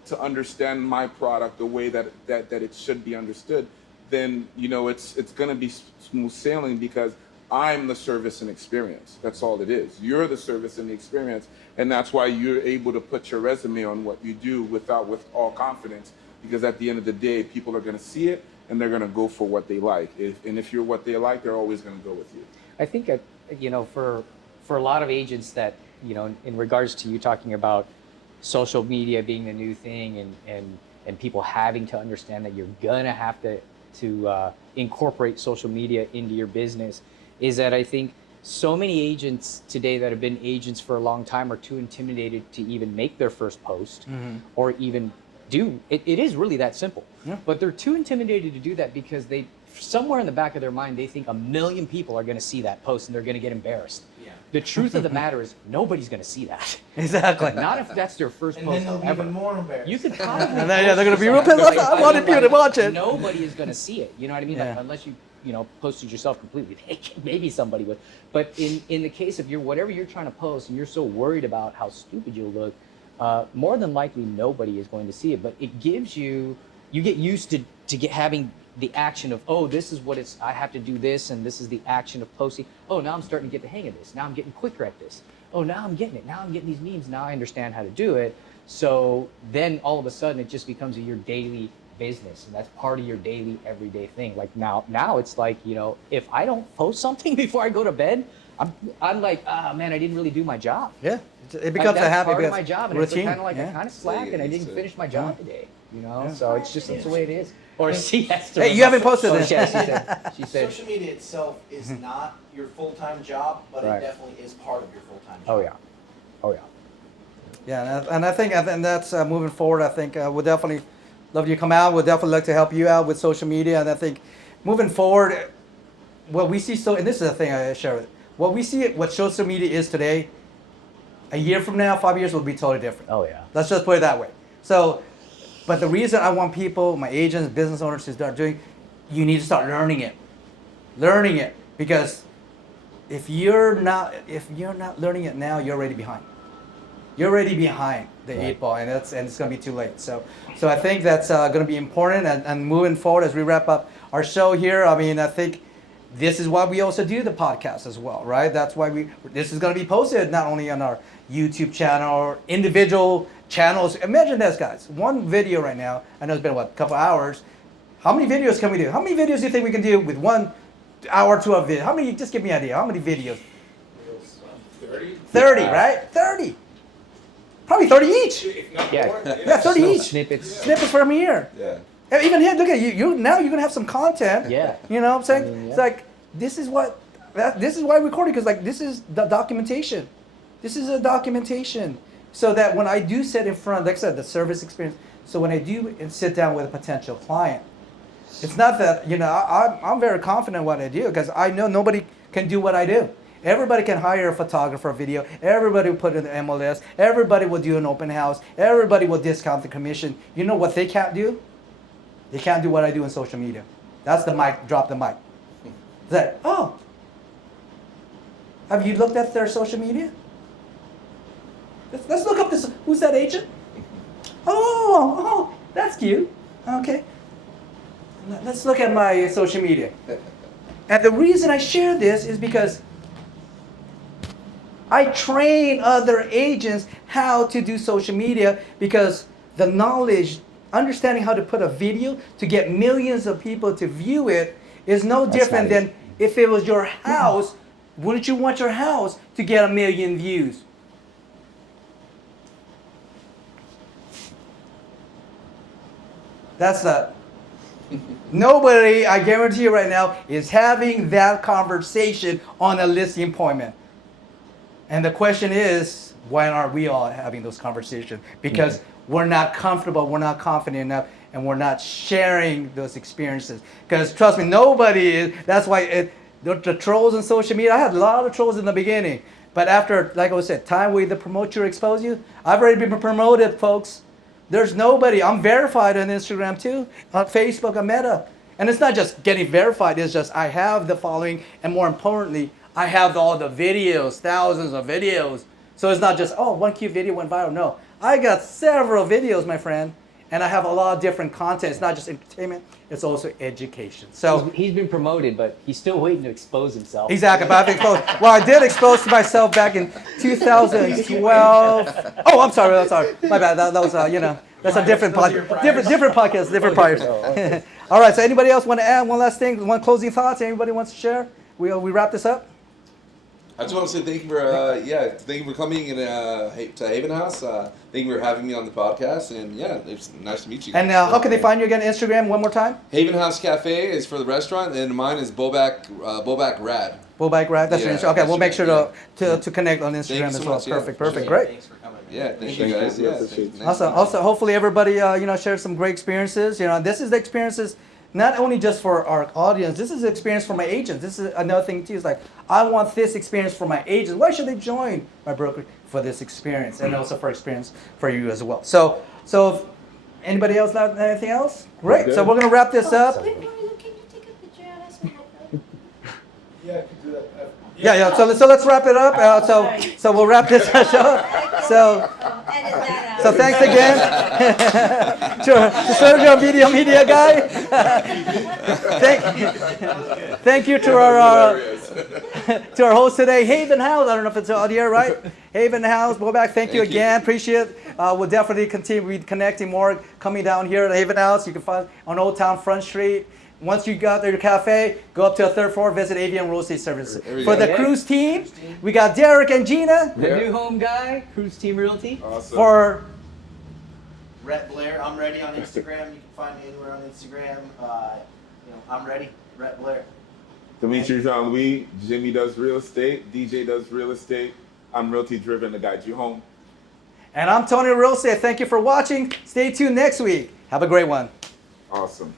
to understand my product the way that it should be understood, then, it's gonna be smooth sailing because I'm the service and experience. That's all it is. You're the service and the experience, and that's why you're able to put your resume on what you do with all confidence. Because at the end of the day, people are going to see it and they're going to go for what they like. If you're what they like, they're always going to go with you. I think for a lot of agents that in regards to you talking about social media being the new thing and people having to understand that you're gonna have to incorporate social media into your business, is that I think so many agents today that have been agents for a long time are too intimidated to even make their first post or even do it. It is really that simple. Yeah. But they're too intimidated to do that because they, somewhere in the back of their mind, they think 1 million people are going to see that post and they're going to get embarrassed. Yeah. The truth of the matter is nobody's going to see that. Exactly. Not if that's their first And post then they'll be ever. even more embarrassed. You could probably. And then, yeah, they're gonna be real pissed off. I wanted people to watch it. Nobody is gonna see it. You know what I mean? Yeah. Like, unless you know, posted yourself completely. Maybe somebody would. But in the case of whatever you're trying to post, and you're so worried about how stupid you'll look, more than likely nobody is going to see it. But it gives you get used to having the action of, oh, this is what it's. I have to do this, and this is the action of posting. Oh, now I'm starting to get the hang of this. Now I'm getting quicker at this. Oh, now I'm getting it. Now I'm getting these memes. Now I understand how to do it. So then all of a sudden it just becomes your daily business, and that's part of your daily everyday thing. Like now it's like, you know, if I don't post something before I go to bed, I'm like, ah, man, I didn't really do my job. Yeah, it becomes That's a habit. part of my job, and routine. it's kind of like I kind of slack, and I didn't finish my job today. You know, so it's just that's the way it is. Or she has to. Hey, you haven't posted Oh, this. yeah, she said. Social media itself is not your full-time job, but Right. it definitely is part of your full-time job. Oh yeah, oh yeah. Yeah, and I think that's moving forward. I think we'll definitely love you to come out. We'll definitely like to help you out with social media. And I think moving forward, what we see and this is the thing I share with what we see, what social media is today, a year from now, 5 years will be totally different. Oh yeah. Let's just put it that way. So, but the reason I want people, my agents, business owners to start doing, you need to start learning it, because if you're not learning it now, you're already behind. You're already behind the Right. 8 ball, and it's going to be too late. So I think that's going to be important. And moving forward, as we wrap up our show here, I mean, I think this is why we also do the podcast as well, right? That's why this is going to be posted not only on our YouTube channel or individual channels. Imagine this, guys. One video right now. I know it's been a couple hours. How many videos can we do? How many videos do you think we can do with 1 hour to a video? How many? Just give me an idea. How many videos? 30, right? 30. Probably 30 each. Yeah. Yeah, 30 Little each. snippets. Snippets from here. Yeah. And even here, look at you. Now you're gonna have some content. Yeah. You know what I'm saying? I mean, yeah. It's like this is why we're recording, because like this is the documentation. This is a documentation, so that when I do sit in front, like I said, the service experience. So when I do sit down with a potential client, it's not that I'm very confident in what I do, because I know nobody can do what I do. Everybody can hire a photographer, a video. Everybody will put in the MLS. Everybody will do an open house. Everybody will discount the commission. You know what they can't do? They can't do what I do in social media. That's the mic. Drop the mic. That have you looked at their social media? Let's look up this. Who's that agent? Oh, that's cute. Okay. Let's look at my social media. And the reason I share this is because I train other agents how to do social media, because the knowledge, understanding how to put a video to get millions of people to view it is no different not than if it was your house. Wouldn't you want your house to get 1 million views? That's the... Nobody, I guarantee you right now, is having that conversation on a listing appointment. And the question is, why aren't we all having those conversations? Because we're not comfortable, we're not confident enough, and we're not sharing those experiences. Because trust me, nobody is. That's why the trolls on social media, I had a lot of trolls in the beginning. But after, like I said, time we either promote you or expose you, I've already been promoted, folks. There's nobody. I'm verified on Instagram too, on Facebook, on Meta. And it's not just getting verified, it's just I have the following, and more importantly, I have all the videos, thousands of videos. So it's not just, oh, one cute video went viral. No, I got several videos, my friend, and I have a lot of different content. It's not just entertainment, it's also education. So He's been promoted, but he's still waiting to expose himself. exactly, but I've exposed. Well, I did expose to myself back in 2012. Oh, I'm sorry. My bad. That was that's a different podcast. Different podcast. All right. So anybody else want to add one last thing? One closing thoughts? Anybody wants to share? We wrap this up. I just want to say thank you for thank you for coming to HavenHaus. Thank you for having me on the podcast, and it's nice to meet you guys. And how can they find you again? Instagram one more time. HavenHaus Cafe is for the restaurant, and mine is Bobak Rad. Bobak, right? That's your Yeah, Instagram. Okay, that's we'll make right, sure yeah. to connect on you Instagram so as well. much, yeah. Perfect, perfect, Yeah. great. Thanks for coming. Yeah, thank you guys. you. Yeah, Appreciate thanks. Awesome. Also, hopefully everybody, shared some great experiences. This is the experiences, not only just for our audience. This is the experience for my agents. This is another thing too. Is like, I want this experience for my agents. Why should they join my brokerage for this experience, and also for experience for you as well? So if anybody else not anything else? Great. So we're gonna wrap this up. Before you look, can you take a picture of us with my phone? Yeah, I could do that. Yeah. So let's wrap it up. So we'll wrap this show. So. Edit that out. So thanks again to Sergio, media guy. Thank you to our host today, HavenHaus. I don't know if it's audio, right? HavenHaus, go back. Thank you again. Appreciate it. We'll definitely continue connecting more coming down here at HavenHaus. You can find on Old Town Front Street. Once you got there, your cafe, go up to the 3rd floor, visit AVM Real Estate Services. For the cruise team, we got Derek and Gina. The new home guy, Cruise Team Realty. Awesome. For Rhett Blair, I'm ready on Instagram. You can find me anywhere on Instagram. I'm ready. Rhett Blair. Dimitri Jean-Louis, Jimmy does real estate, DJ does real estate. I'm realty driven to guide you home. And I'm Tony Real Estate. Thank you for watching. Stay tuned next week. Have a great one. Awesome.